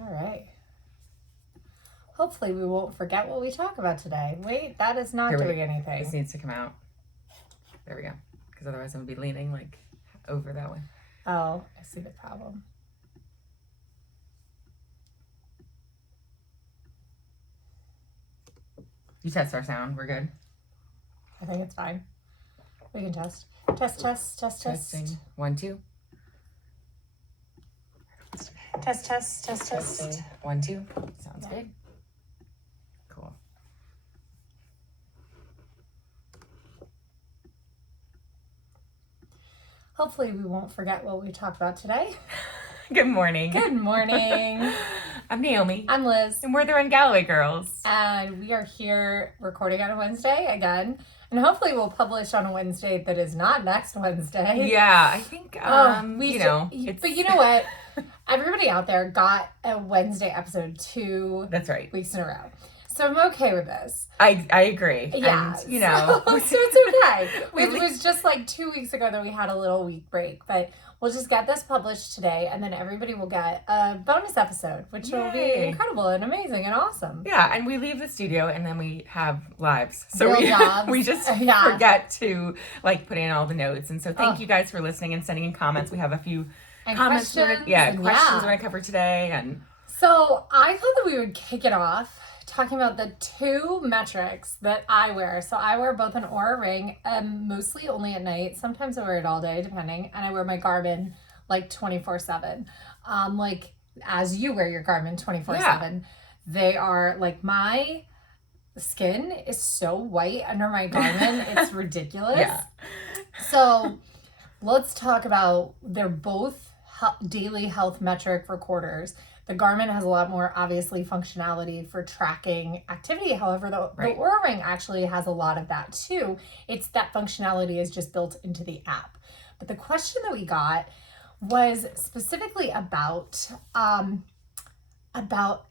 All right. Hopefully we won't forget what we talk about today. Wait, that is not doing anything. This needs to come out. There we go. Because otherwise I'm going to be leaning like over that way. Oh, I see the problem. You test our sound. We're good. I think it's fine. We can test. Test. Testing. 1, 2. Test. Testing. 1, 2. Sounds good. Cool. Hopefully we won't forget what we talked about today. Good morning. Good morning. I'm Naomi. I'm Liz. And we're the Run Galloway girls. And we are here recording on a Wednesday again. And hopefully we'll publish on a Wednesday that is not next Wednesday. Yeah, I think, But you know what? Everybody out there got a Wednesday episode 2 That's right. weeks in a row. So I'm okay with this. I agree. Yeah. And, you know. So it's okay. It was just like 2 weeks ago that we had a little week break. But we'll just get this published today, and then everybody will get a bonus episode, which will be incredible and amazing and awesome. Yeah, and we leave the studio, and then we have lives. So we just forget to, like, put in all the notes. And so thank you guys for listening and sending in comments. We have a few comments. Questions we're going to cover today. And so I thought that we would kick it off talking about the 2 metrics that I wear. So I wear both an Oura ring, mostly only at night. Sometimes I wear it all day, depending. And I wear my Garmin like 24/7. Like as you wear your Garmin 24/7. They are like, my skin is so white under my Garmin. It's ridiculous. Yeah. So let's talk about, they're both daily health metric recorders. The Garmin has a lot more, obviously, functionality for tracking activity. However, the Oura Ring actually has a lot of that too. It's that functionality is just built into the app. But the question that we got was specifically about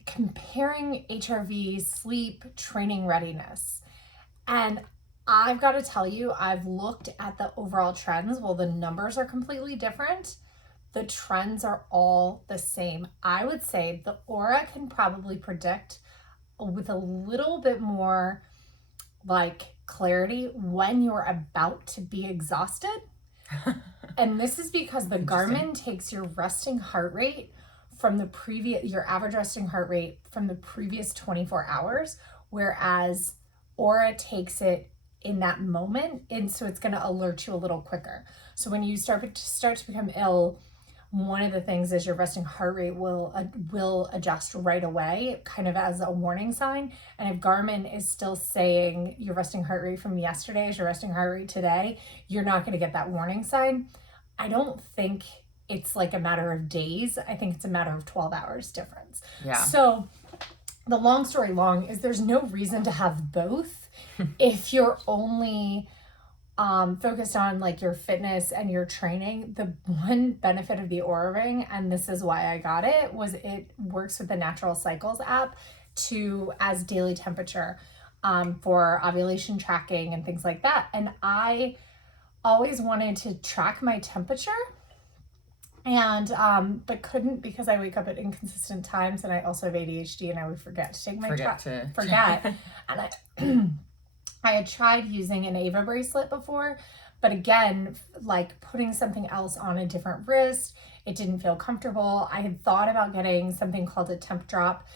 comparing HRV sleep training readiness. And I've got to tell you, I've looked at the overall trends. Well, the numbers are completely different. The trends are all the same. I would say the Oura can probably predict with a little bit more like clarity when you're about to be exhausted. And this is because the Garmin takes your resting heart rate from your average resting heart rate from the previous 24 hours, whereas Oura takes it in that moment. And so it's going to alert you a little quicker. So when you start to become ill, one of the things is your resting heart rate will adjust right away, kind of as a warning sign. And if Garmin is still saying your resting heart rate from yesterday is your resting heart rate today, you're not going to get that warning sign. I don't think it's like a matter of days. I think it's a matter of 12 hours difference. Yeah. So the long story long is there's no reason to have both if you're only focused on like your fitness and your training. The one benefit of the Oura Ring, and this is why I got it, was it works with the Natural Cycles app as daily temperature for ovulation tracking and things like that. And I always wanted to track my temperature and but couldn't because I wake up at inconsistent times, and I also have ADHD and I would forget to take my and I had tried using an Ava bracelet before, but again, like putting something else on a different wrist, it didn't feel comfortable. I had thought about getting something called a temp drop,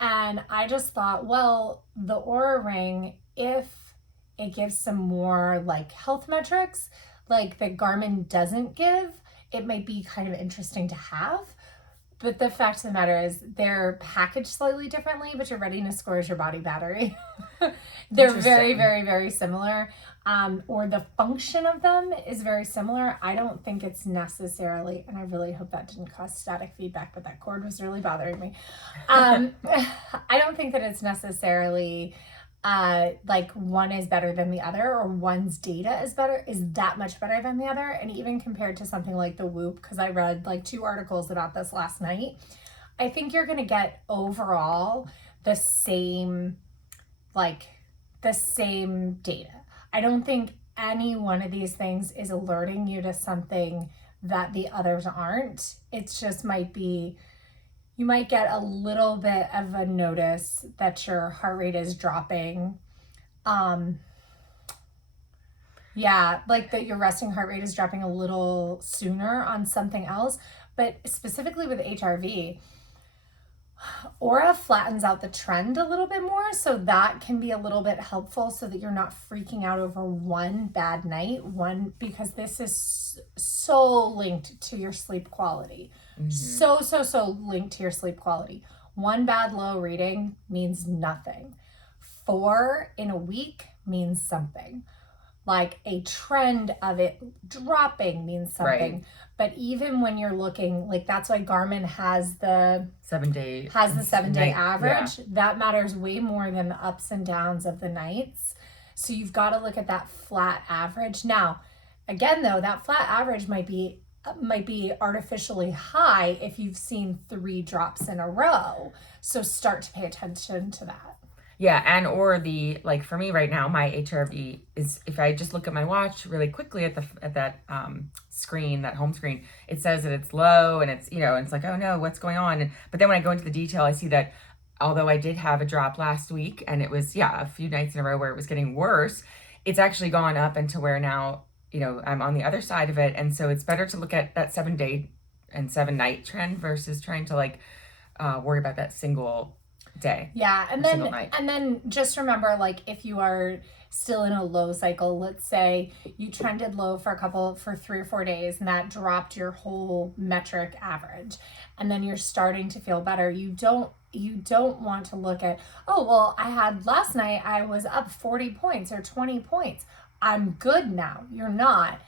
and I just thought, well, the Oura Ring, if it gives some more like health metrics, like that Garmin doesn't give, it might be kind of interesting to have. But the fact of the matter is they're packaged slightly differently, but your readiness score is your body battery. They're very, very, very similar. Or the function of them is very similar. I don't think it's necessarily, and I really hope that didn't cause static feedback, but that cord was really bothering me. I don't think that it's necessarily like one is better than the other, or one's data is that much better than the other. And even compared to something like the Whoop, because I read like 2 articles about this last night, I think you're going to get overall the same data. I don't think any one of these things is alerting you to something that the others aren't. It just might be you might get a little bit of a notice that your heart rate is dropping. Yeah, like that your resting heart rate is dropping a little sooner on something else. But specifically with HRV, Aura flattens out the trend a little bit more, so that can be a little bit helpful so that you're not freaking out over one bad night, because this is so linked to your sleep quality. So linked to your sleep quality. One bad low reading means nothing. 4 in a week means something. Like a trend of it dropping means something. Right. But even when you're looking, like that's why Garmin has the 7-day average. Yeah. That matters way more than the ups and downs of the nights. So you've got to look at that flat average. Now, again though, that flat average might be artificially high if you've seen 3 drops in a row. So start to pay attention to that. Yeah, and or the, like for me right now, my HRV is, if I just look at my watch really quickly at that screen, that home screen, it says that it's low, and it's, and it's like, oh no, what's going on? But then when I go into the detail, I see that although I did have a drop last week, and it was, a few nights in a row where it was getting worse, it's actually gone up into where now, I'm on the other side of it. And so it's better to look at that 7-day and 7-night trend versus trying to worry about that single day. Yeah, and then just remember, like, if you are still in a low cycle, let's say you trended low for 3 or 4 days and that dropped your whole metric average, and then you're starting to feel better, you don't want to look at, oh well, I had last night, I was up 40 points or 20 points, I'm good now. You're not.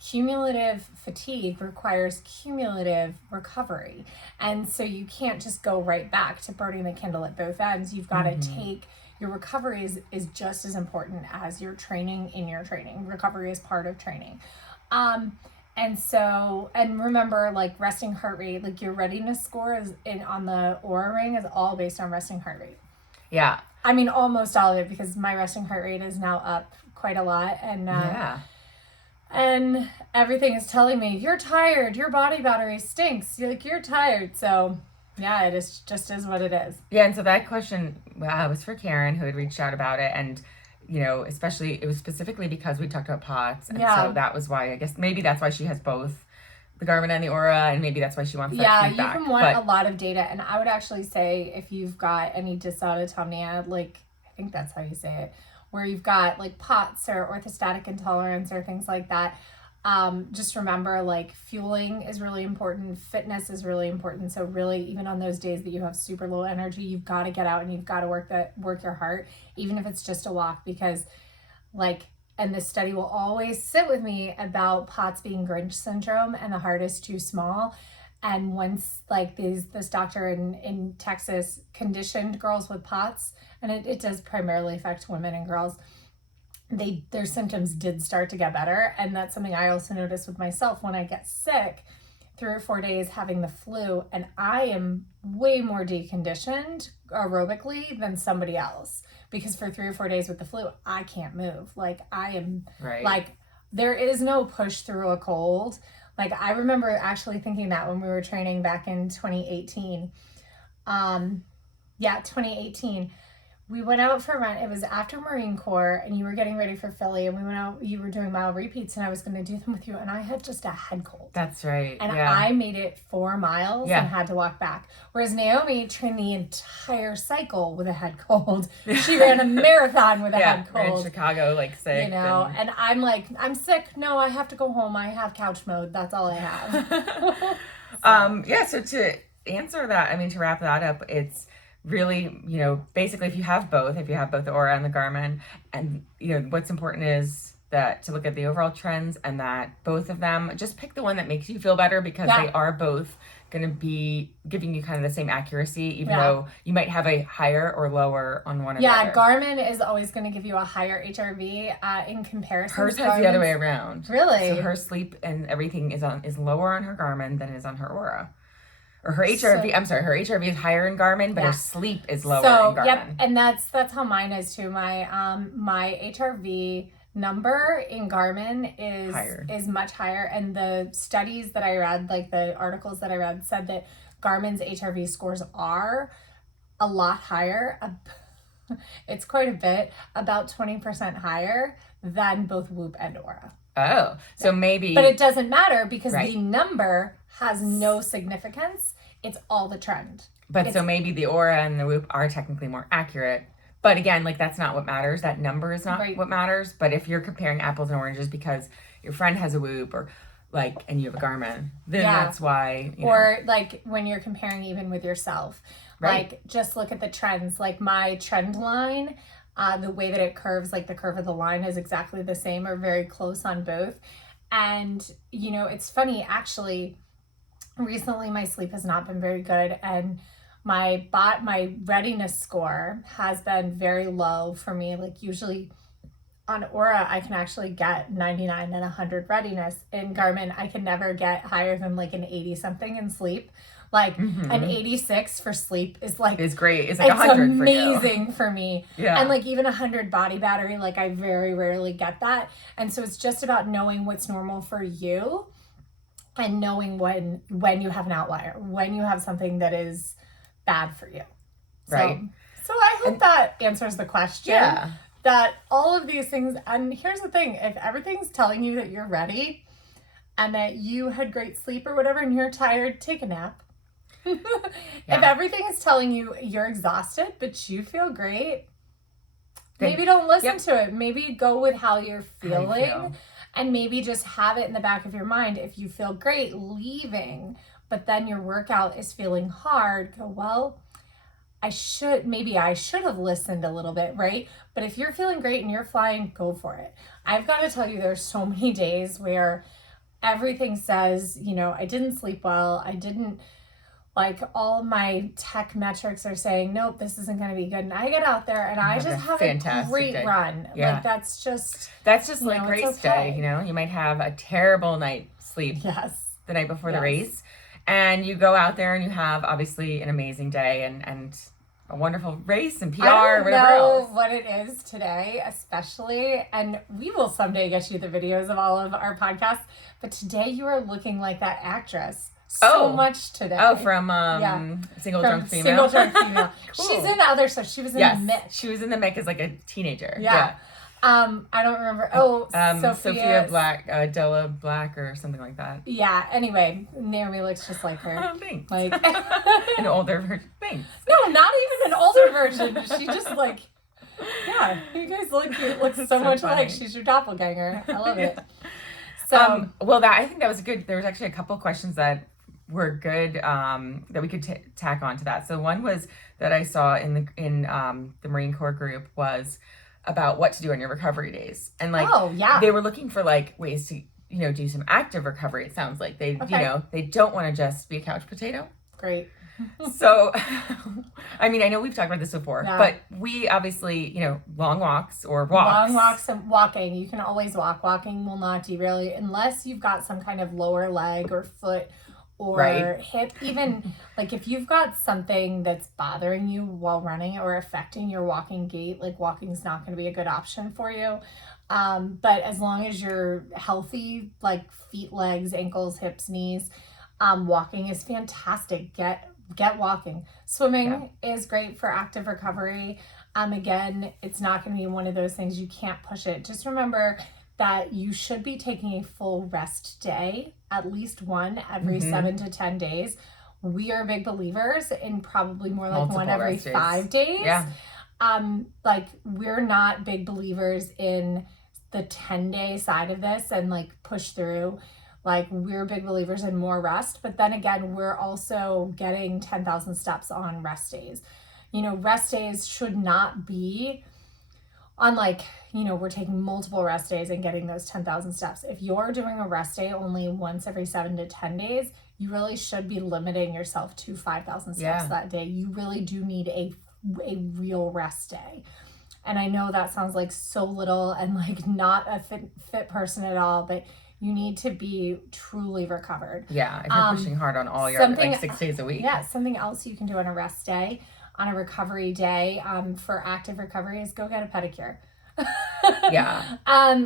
Cumulative fatigue requires cumulative recovery. And so you can't just go right back to burning the candle at both ends. You've got to take, your recovery is just as important as your training in your training. Recovery is part of training. And remember, like resting heart rate, like your readiness score on the Aura ring is all based on resting heart rate. Yeah. I mean, almost all of it, because my resting heart rate is now up quite a lot. And, and everything is telling me, you're tired, your body battery stinks, you're tired. So yeah, it is just is what it is. Yeah, and so that question was for Karen, who had reached out about it. And, especially, it was specifically because we talked about POTS. And so that was why, I guess, maybe that's why she has both the Garmin and the Aura, and maybe that's why she wants that feedback. You can want a lot of data. And I would actually say, if you've got any dysautonomia, like, I think that's how you say it, where you've got like POTS or orthostatic intolerance or things like that, just remember, like, fueling is really important, fitness is really important. So really, even on those days that you have super low energy, you've got to get out and you've got to work your heart, even if it's just a walk, because and this study will always sit with me about POTS being Grinch syndrome and the heart is too small. And once this doctor in Texas conditioned girls with POTS, and it does primarily affect women and girls, their symptoms did start to get better. And that's something I also noticed with myself when I get sick, 3 or 4 days having the flu, and I am way more deconditioned aerobically than somebody else, because for 3 or 4 days with the flu, I can't move. I am there is no push through a cold. I remember actually thinking that when we were training back in 2018. 2018. We went out for a run. It was after Marine Corps, and you were getting ready for Philly, and we went out, you were doing mile repeats, and I was going to do them with you, and I had just a head cold. That's right. And I made it 4 miles and had to walk back. Whereas Naomi trained the entire cycle with a head cold. She ran a marathon with a head cold. Ran in Chicago, sick. And I'm like, I'm sick. No, I have to go home. I have couch mode. That's all I have. So to answer that, to wrap that up, it's really, basically if you have both the Aura and the Garmin, and, what's important is that to look at the overall trends, and that both of them, just pick the one that makes you feel better, because they are both going to be giving you kind of the same accuracy, even though you might have a higher or lower on one or the other. Garmin is always going to give you a higher HRV in comparison. Hers has the other way around. Really? So her sleep and everything is lower on her Garmin than it is on her Aura. Or her HRV, her HRV is higher in Garmin, but her sleep is lower in Garmin. Yep, and that's how mine is too. My HRV number in Garmin is much higher, and the studies that I read, the articles that I read, said that Garmin's HRV scores are a lot higher. It's quite a bit, about 20% higher than both Whoop and Aura. Oh, so maybe. But it doesn't matter because the number has no significance. It's all the trend. But so maybe the Aura and the Whoop are technically more accurate. But again, like that's not what matters. That number is not what matters. But if you're comparing apples and oranges because your friend has a Whoop or like, and you have a Garmin, then that's why. Or like when you're comparing even with yourself, like just look at the trends. Like my trend line, the way that it curves, like the curve of the line is exactly the same or very close on both. And, you know, it's funny, actually, recently my sleep has not been very good. And my readiness score has been very low for me. Like usually on Aura, I can actually get 99 and 100 readiness. In Garmin, I can never get higher than like an 80 something in sleep. Like an 86 for sleep is like, it's great. It's like 100 amazing for me. Yeah. And like even 100 body battery, like I very rarely get that. And so it's just about knowing what's normal for you and knowing when you have an outlier, when you have something that is bad for you. Right. So I hope that answers the question. Yeah. That all of these things, and here's the thing, if everything's telling you that you're ready and that you had great sleep or whatever and you're tired, take a nap. If everything is telling you you're exhausted, but you feel great, maybe don't listen to it. Maybe go with how you're feeling and maybe just have it in the back of your mind. If you feel great leaving, but then your workout is feeling hard, go, well, I should have listened a little bit, right? But if you're feeling great and you're flying, go for it. I've got to tell you, there's so many days where everything says, you know, I didn't sleep well. I didn't, like all of my tech metrics are saying, nope, this isn't going to be good. And I get out there and I just have a great run. Yeah. Like that's just like race day, you know, you might have a terrible night's sleep the night before the race. And you go out there and you have obviously an amazing day and a wonderful race and PR. I don't know what it is today, especially, and we will someday get you the videos of all of our podcasts, but today you are looking like that actress so much today. Oh, from Single Drunk Female. Single Drunk Female. Cool. She's in other stuff. She was in the Mick. She was in the Mick as like a teenager. Yeah. I don't remember. Sophia Black, Della Black or something like that. Yeah. Anyway, Naomi looks just like her. Oh, thanks. Like an older version. Thanks. No, not even an older version. She just like, yeah. You guys look so much alike. She's your doppelganger. I love it. So, I think that was good. There was actually a couple questions that were good that we could tack on to that. So one was that I saw in the Marine Corps group was about what to do on your recovery days. And like, they were looking for like ways to, you know, do some active recovery. It sounds like they, you know, they don't want to just be a couch potato. Great. So, I mean, I know we've talked about this before, but we obviously, you know, long walks or walks. Long walks and walking. You can always walk. Walking will not derail you unless you've got some kind of lower leg or foot or hip. Even like if you've got something that's bothering you while running or affecting your walking gait, like walking is not going to be a good option for you. But as long as you're healthy, like feet, legs, ankles, hips, knees, walking is fantastic. Get walking. Swimming is great for active recovery. Again, it's not going to be one of those things you can't push it. Just remember that you should be taking a full rest day, at least one every 7 to 10 days. We are big believers in probably more like one every 5 days. Yeah. Like we're not big believers in the 10-day side of this and like push through. Like we're big believers in more rest, but then again, we're also getting 10,000 steps on rest days. You know, rest days should not be on like, you know, we're taking multiple rest days and getting those 10,000 steps. If you're doing a rest day only once every 7 to 10 days, you really should be limiting yourself to 5,000 steps that day. You really do need a real rest day. And I know that sounds like so little and like not a fit person at all, but you need to be truly recovered. Yeah, if you're pushing hard on all your like 6 days a week. Yeah, something else you can do on a rest day, on a recovery day, for active recovery is go get a pedicure. Yeah.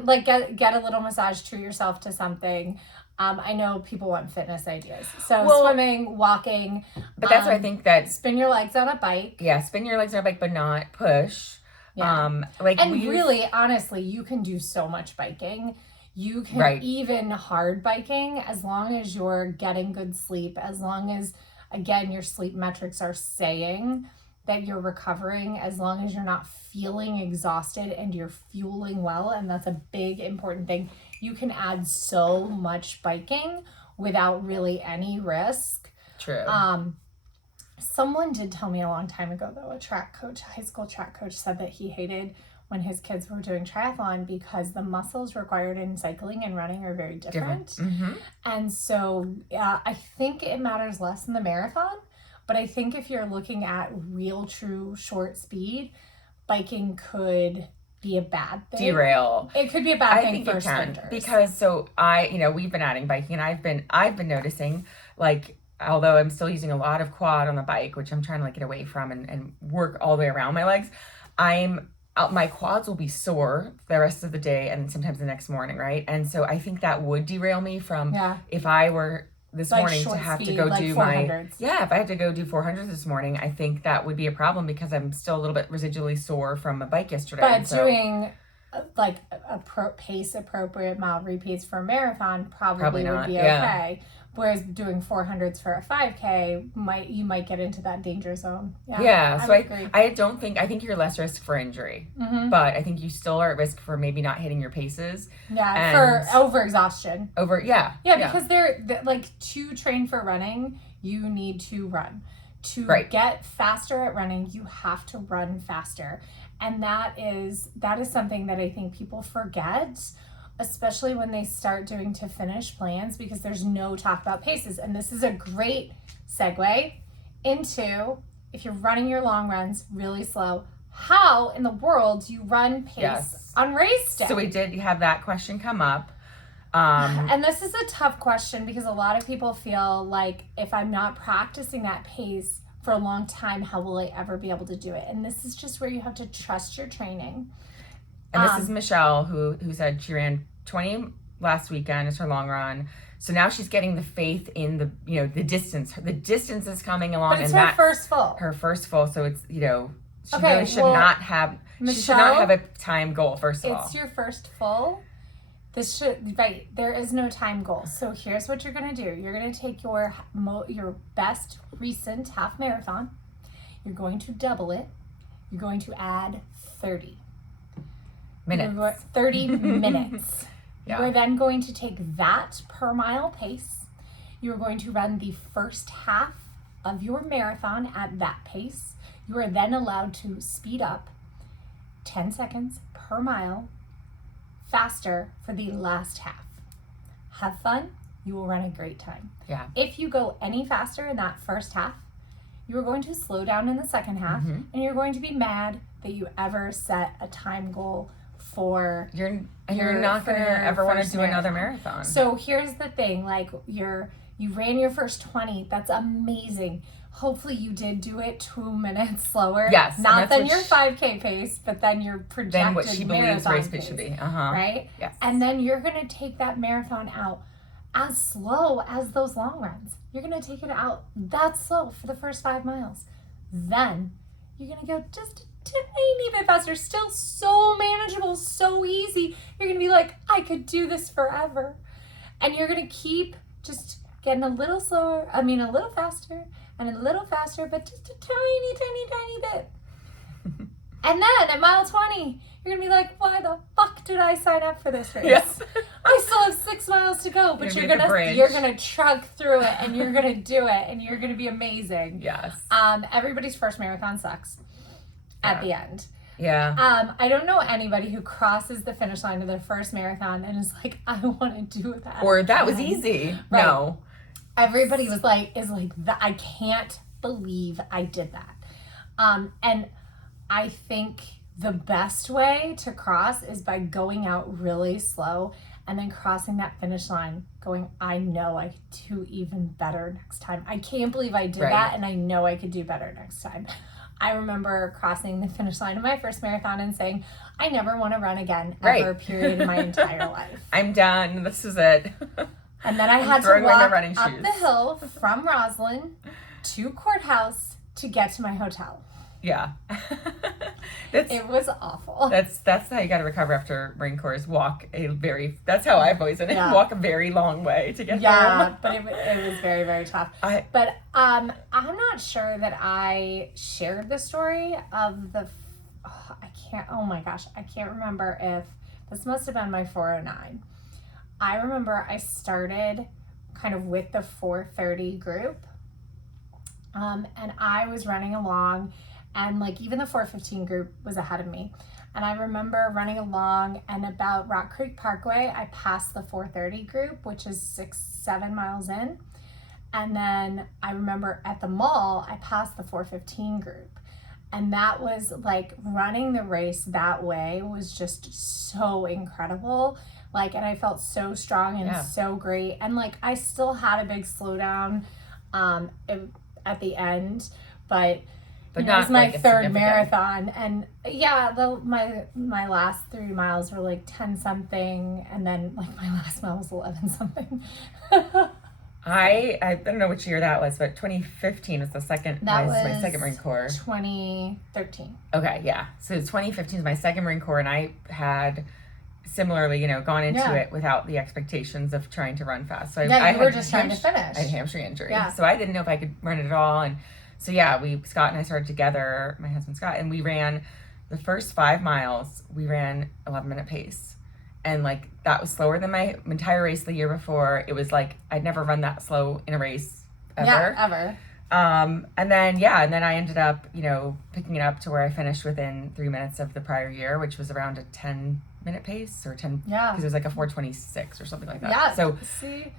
Like get a little massage, treat yourself to something. I know people want fitness ideas. So swimming, walking. But that's what I think that... Spin your legs on a bike. Yeah, spin your legs on a bike, but not push. Yeah. Really, honestly, you can do so much biking. You can even hard biking as long as you're getting good sleep, as long as, again, your sleep metrics are saying that you're recovering, as long as you're not feeling exhausted and you're fueling well. And that's a big, important thing. You can add so much biking without really any risk. True. Someone did tell me a long time ago, though, a high school track coach said that he hated when his kids were doing triathlon because the muscles required in cycling and running are very different. Mm-hmm. And so I think it matters less in the marathon, but I think if you're looking at real, true short speed, biking could be a bad thing. Derail. It could be a bad thing for sprinters. Because we've been adding biking, and I've been noticing, like, although I'm still using a lot of quad on the bike, which I'm trying to get away from and work all the way around my legs, my quads will be sore the rest of the day and sometimes the next morning, right? And so I think that would derail me from if I were this morning to have to go do if I had to go do 400s this morning, I think that would be a problem because I'm still a little bit residually sore from a bike yesterday. But doing pace appropriate mile repeats for a marathon probably would be okay. Whereas doing 400s for a 5K, you might get into that danger zone. Yeah. So I think you're less risk for injury, but I think you still are at risk for maybe not hitting your paces. Yeah, for overexhaustion. Yeah, because they're like, to train for running, you need to run. To get faster at running, you have to run faster. And that is something that I think people forget, especially when they start doing to finish plans, because there's no talk about paces. And this is a great segue into, if you're running your long runs really slow, how in the world do you run pace on race day? So we did have that question come up. And this is a tough question because a lot of people feel like, if I'm not practicing that pace for a long time, how will I ever be able to do it? And this is just where you have to trust your training. And this is Michelle who said she ran 20 last weekend as her long run. So now she's getting the faith in the distance. The distance is coming along. But it's her first full. Her first full. So it's, she really should not have, Michelle, she should not have a time goal, first of all. It's your first full. There is no time goal. So here's what you're going to do. You're going to take your best recent half marathon. You're going to double it. You're going to add 30 minutes. 30 minutes. You are then going to take that per mile pace. You are going to run the first half of your marathon at that pace. You are then allowed to speed up 10 seconds per mile faster for the last half. Have fun. You will run a great time. Yeah. If you go any faster in that first half, you are going to slow down in the second half, and you're going to be mad that you ever set a time goal for you're not going to ever want to do another marathon. So here's the thing, like, you ran your first 20. That's amazing. Hopefully you did do it 2 minutes slower. Yes. Not than your 5K pace, but then your projected than what she believes race pace should be. Right? Yes. And then you're going to take that marathon out as slow as those long runs. You're going to take it out that slow for the first 5 miles. Then you're going to go just a tiny bit faster. Still so manageable, so easy. You're going to be like, I could do this forever. And you're going to keep just getting a little faster, and a little faster, but just a tiny, tiny, tiny bit. And then at mile 20, you're going to be like, why the fuck did I sign up for this race? Yes. I still have 6 miles to go, but you're gonna chug through it, and you're gonna do it, and you're gonna be amazing. Yes. Everybody's first marathon sucks at the end. Yeah. I don't know anybody who crosses the finish line of their first marathon and is like, I want to do that. Or that was easy. Right. No. Everybody is like, I can't believe I did that. And I think the best way to cross is by going out really slow and then crossing that finish line going, I know I could do even better next time. I can't believe I did that, and I know I could do better next time. I remember crossing the finish line of my first marathon and saying, I never want to run again ever, period, in my entire life. I'm done. This is it. And then I had to walk up the hill from Roslyn to Courthouse to get to my hotel. Yeah. It was awful. That's how you got to recover after Marine Corps is that's how I've always done it. Yeah. Walk a very long way to get home. Yeah, but it was very, very tough. But I'm not sure that I shared the story of I can't remember if this must have been my 409. I remember I started kind of with the 430 group. And I was running along, and like even the 415 group was ahead of me. And I remember running along, and about Rock Creek Parkway, I passed the 430 group, which is 6-7 miles in. And then I remember at the mall, I passed the 415 group. And that was like running the race that way was just so incredible. Like, and I felt so strong and so great. And like, I still had a big slowdown at the end, but it was my third marathon. And yeah, my last 3 miles were like 10 something. And then like my last mile was 11 something. I don't know which year that was, but 2015 was my second Marine Corps. 2013. Okay, yeah. So 2015 is my second Marine Corps, and I had similarly, gone into it without the expectations of trying to run fast. So I were just trying to finish. I had hamstring injury, so I didn't know if I could run it at all. And so Scott and I started together, my husband Scott, and we ran the first 5 miles. We ran 11-minute pace. And like that was slower than my entire race the year before. It was like I'd never run that slow in a race ever. Yeah, ever. And then I ended up, picking it up to where I finished within 3 minutes of the prior year, which was around a 10-minute pace or 10. Yeah. Because it was like a 4:26 or something like that. Yeah. So,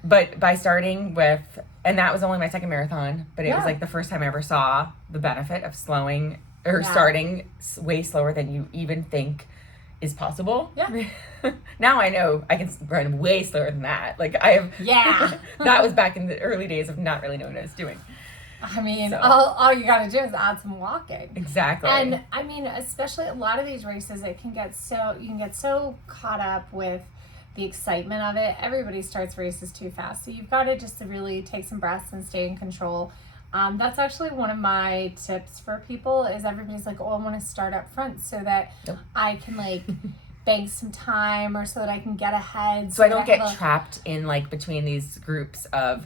but by starting with, and that was only my second marathon, but it was like the first time I ever saw the benefit of slowing or starting way slower than you even think is possible. Yeah. Now I know I can run way slower than that. Like I have. Yeah. That was back in the early days of not really knowing what I was doing. I mean, all you got to do is add some walking. Exactly. And I mean, especially a lot of these races, you can get so caught up with the excitement of it. Everybody starts races too fast. So you've got to just really take some breaths and stay in control. That's actually one of my tips for people is everybody's like, oh, I want to start up front so that I can like bank some time or so that I can get ahead. So I don't get trapped in like between these groups of,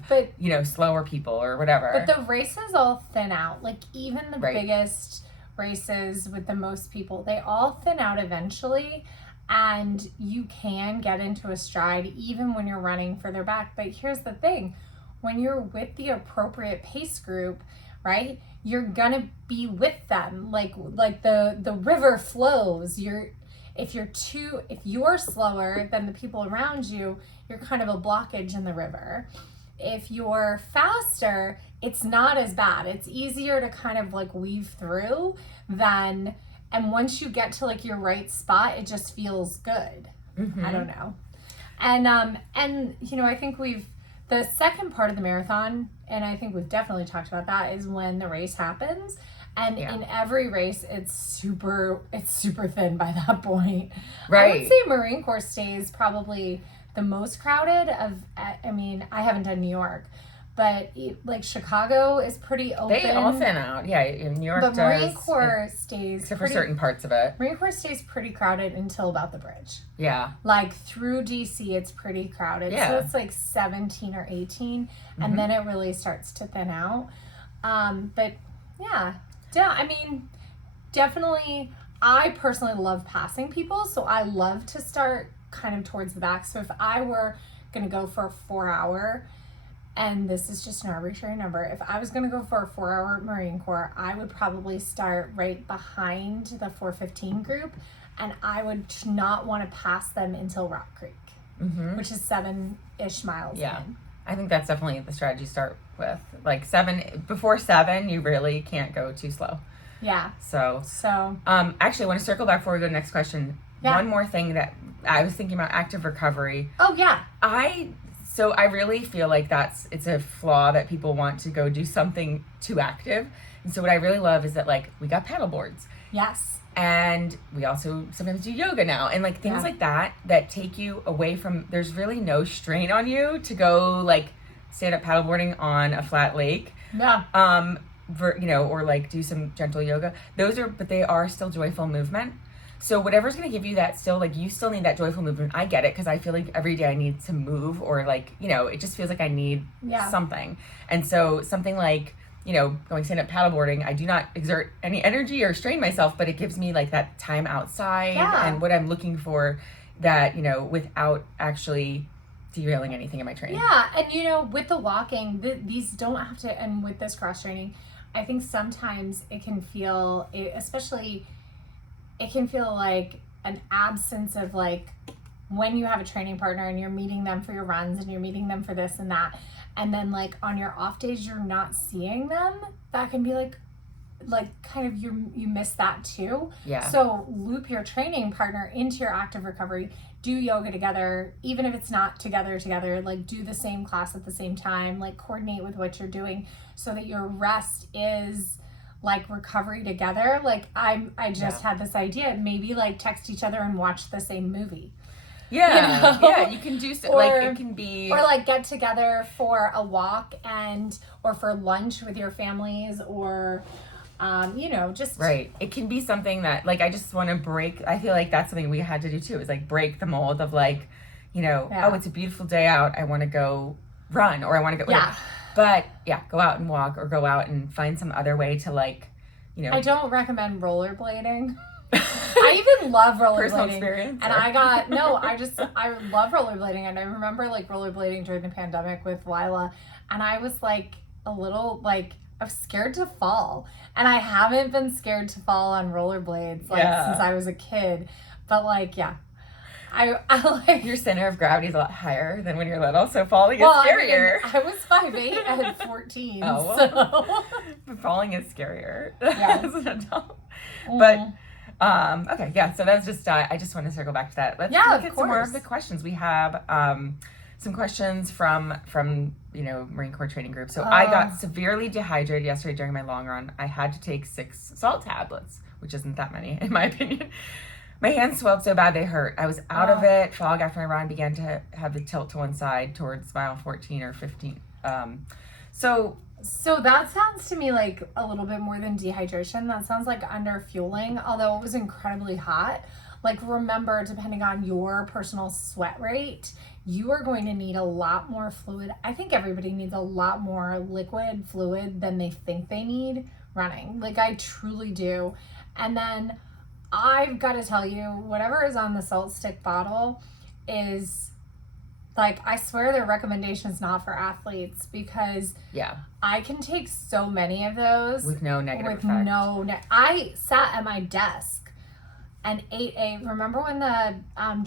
slower people or whatever. But the races all thin out. Like even the biggest races with the most people, they all thin out eventually. And you can get into a stride even when you're running further back. But here's the thing. When you're with the appropriate pace group, right, you're gonna be with them. Like the river flows. If you're slower than the people around you, you're kind of a blockage in the river. If you're faster, it's not as bad. It's easier to kind of like weave through and once you get to like your right spot, it just feels good. Mm-hmm. I don't know. And I think the second part of the marathon, and I think we've definitely talked about that, is when the race happens. And in every race, it's super thin by that point. Right. I would say Marine Corps stays probably the most crowded I haven't done New York, but like Chicago is pretty open. They all thin out. Yeah, New York does. But Marine Corps stays except for certain parts of it. Marine Corps stays pretty crowded until about the bridge. Yeah. Like through DC, it's pretty crowded. Yeah. So it's like 17 or 18, and then it really starts to thin out. But yeah, I mean, definitely, I personally love passing people, so I love to start kind of towards the back. So if I were going to go for a 4-hour, and this is just an arbitrary number, if I was going to go for a 4-hour Marine Corps, I would probably start right behind the 415 group, and I would not want to pass them until Rock Creek, which is 7-ish miles in. I think that's definitely the strategy to start with. Like before 7, you really can't go too slow. Yeah. So actually I want to circle back before we go to the next question. Yeah. One more thing that I was thinking about, active recovery. Oh yeah. So I really feel like it's a flaw that people want to go do something too active. And so what I really love is that like we got paddle boards. Yes. And we also sometimes do yoga now, and like things like that take you away from, there's really no strain on you to go like stand up paddleboarding on a flat lake. Yeah. Or like do some gentle yoga. But they are still joyful movement. So whatever's going to give you that still, like you still need that joyful movement. I get it, because I feel like every day I need to move, or like, it just feels like I need something. And so something like, going stand up paddleboarding, I do not exert any energy or strain myself, but it gives me like that time outside and what I'm looking for, that, without actually derailing anything in my training. Yeah. And with the walking, these don't have to, and with this cross training, I think sometimes it can feel, especially it can feel like an absence of like when you have a training partner and you're meeting them for your runs and you're meeting them for this and that, and then like on your off days you're not seeing them, that can be like kind of you miss that too. Yeah. So loop your training partner into your active recovery, do yoga together, even if it's not together, like do the same class at the same time, like coordinate with what you're doing so that your rest is like recovery together. Like I just had this idea, maybe like text each other and watch the same movie. Yeah. Yeah, you can do so, like it can be, or like get together for a walk or for lunch with your families, or just right. It can be something that like I just want to break. I feel like that's something we had to do too, is like break the mold of like, oh, it's a beautiful day out, I want to go run, or I want to go but go out and walk, or go out and find some other way to like, I don't recommend rollerblading. I even love rollerblading. Personal experience. And I love rollerblading. And I remember like rollerblading during the pandemic with Lila. And I was like a little like, I was scared to fall. And I haven't been scared to fall on rollerblades since I was a kid. But like, I like, your center of gravity is a lot higher than when you're little, so falling is scarier. I was 5'8" at 14. Oh, well. But falling is scarier as an adult. Mm-hmm. But okay, so that's just I just want to circle back to that. Let's look at some more of the questions. We have some questions from Marine Corps training group. So I got severely dehydrated yesterday during my long run. I had to take 6 salt tablets, which isn't that many in my opinion. My hands swelled so bad they hurt. I was out of it. Fog after my run, began to have the tilt to one side towards mile 14 or 15. So that sounds to me like a little bit more than dehydration. That sounds like under fueling, although it was incredibly hot. Like, remember, depending on your personal sweat rate, you are going to need a lot more fluid. I think everybody needs a lot more liquid fluid than they think they need running. Like, I truly do. And then I've got to tell you, whatever is on the salt stick bottle is like, I swear their recommendation is not for athletes, because I can take so many of those with no negative effect. I sat at my desk and ate remember when the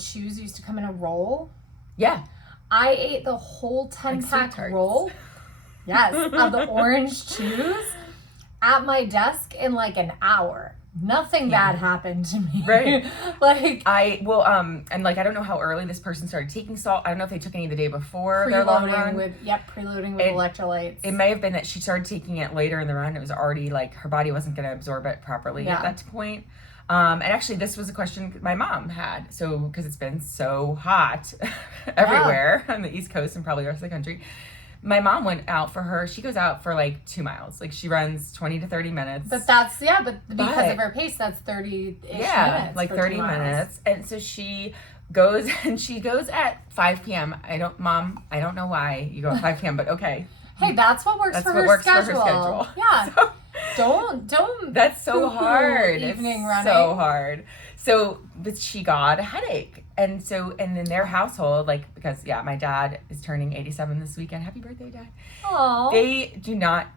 chews used to come in a roll? Yeah. I ate the whole 10-pack roll. Yes, of the orange chews at my desk in like an hour. Nothing bad happened to me. Right. Like, and like, I don't know how early this person started taking salt. I don't know if they took any the day before their long run. Preloading with electrolytes. It may have been that she started taking it later in the run. It was already like, her body wasn't going to absorb it properly at that point. And actually, this was a question my mom had. So, because it's been so hot everywhere on the East Coast and probably the rest of the country. My mom went out she goes out for like 2 miles. Like, she runs 20 to 30 minutes. But that's, but because of her pace, that's 30-ish minutes. Like 30 minutes. And so she goes at 5 p.m. Mom, I don't know why you go at 5 p.m., but okay. Hey, that's what works for her schedule. Yeah. So, don't. That's so hard. Evening it's running. So hard. So, but she got a headache. And in their household, like, because, my dad is turning 87 this weekend. Happy birthday, Dad. Aww. They do not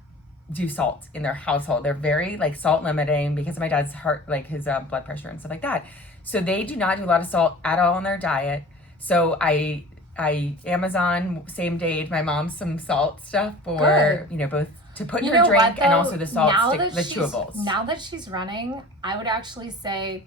do salt in their household. They're very, like, salt limiting because of my dad's heart, like, his blood pressure and stuff like that. So they do not do a lot of salt at all in their diet. So I Amazon same dayed my mom some salt stuff for, both to put in her drink and also the salt stick, the chewables. Now that she's running, I would actually say,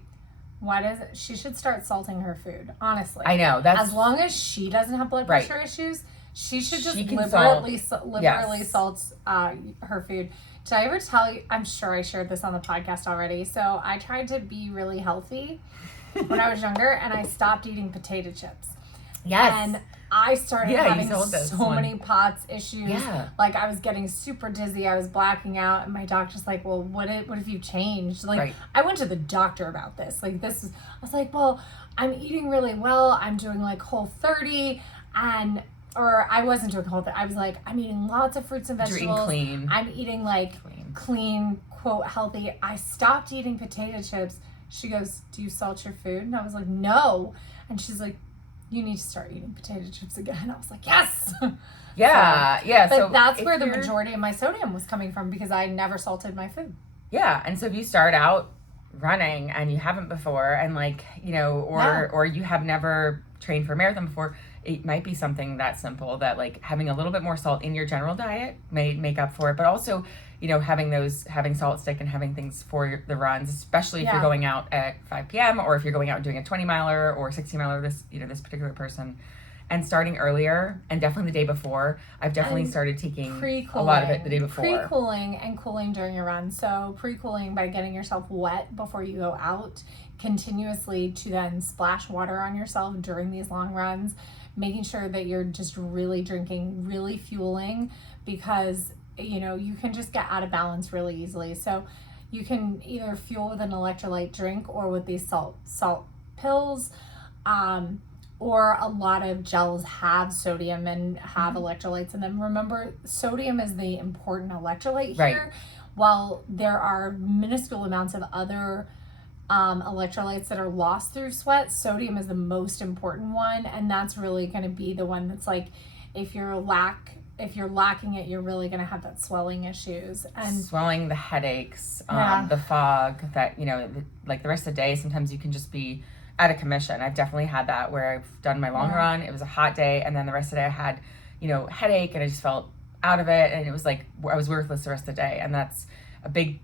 she should start salting her food, honestly. I know. As long as she doesn't have blood pressure issues, she should just liberally salt her food. Did I ever tell you? I'm sure I shared this on the podcast already. So I tried to be really healthy when I was younger, and I stopped eating potato chips. Yes. And I started having so many POTS issues. Yeah. Like, I was getting super dizzy. I was blacking out. And my doctor's like, well, what if you changed? Like, right. I went to the doctor about this. Like, I was like, well, I'm eating really well. I'm doing like Whole30. Or I wasn't doing Whole30. I was like, I'm eating lots of fruits and vegetables. You're eating clean. I'm eating like clean, quote, healthy. I stopped eating potato chips. She goes, do you salt your food? And I was like, no. And she's like, you need to start eating potato chips again. I was like, yes. Yeah. But so that's where the majority of my sodium was coming from, because I never salted my food. Yeah. And so if you start out running and you haven't before, and like, or you have never trained for a marathon before, it might be something that simple that like having a little bit more salt in your general diet may make up for it. But also, having salt stick and having things for the runs, especially if you're going out at 5 p.m. or if you're going out and doing a 20 miler or 60 miler, this particular person, and starting earlier and definitely the day before. I've definitely started taking a lot of it the day before. Pre-cooling and cooling during your run. So pre-cooling by getting yourself wet before you go out continuously, to then splash water on yourself during these long runs, making sure that you're just really drinking, really fueling, because you can just get out of balance really easily. So you can either fuel with an electrolyte drink or with these salt pills, or a lot of gels have sodium and have electrolytes in them. Remember, sodium is the important electrolyte here, while there are minuscule amounts of other electrolytes that are lost through sweat. Sodium is the most important one, and that's really going to be the one that's like, if you're lacking it, you're really going to have that swelling issues and swelling, the headaches, the fog, that like the rest of the day sometimes you can just be out of commission. I've definitely had that where I've done my long run, it was a hot day, and then the rest of the day I had headache, and I just felt out of it, and it was like I was worthless the rest of the day. And that's a big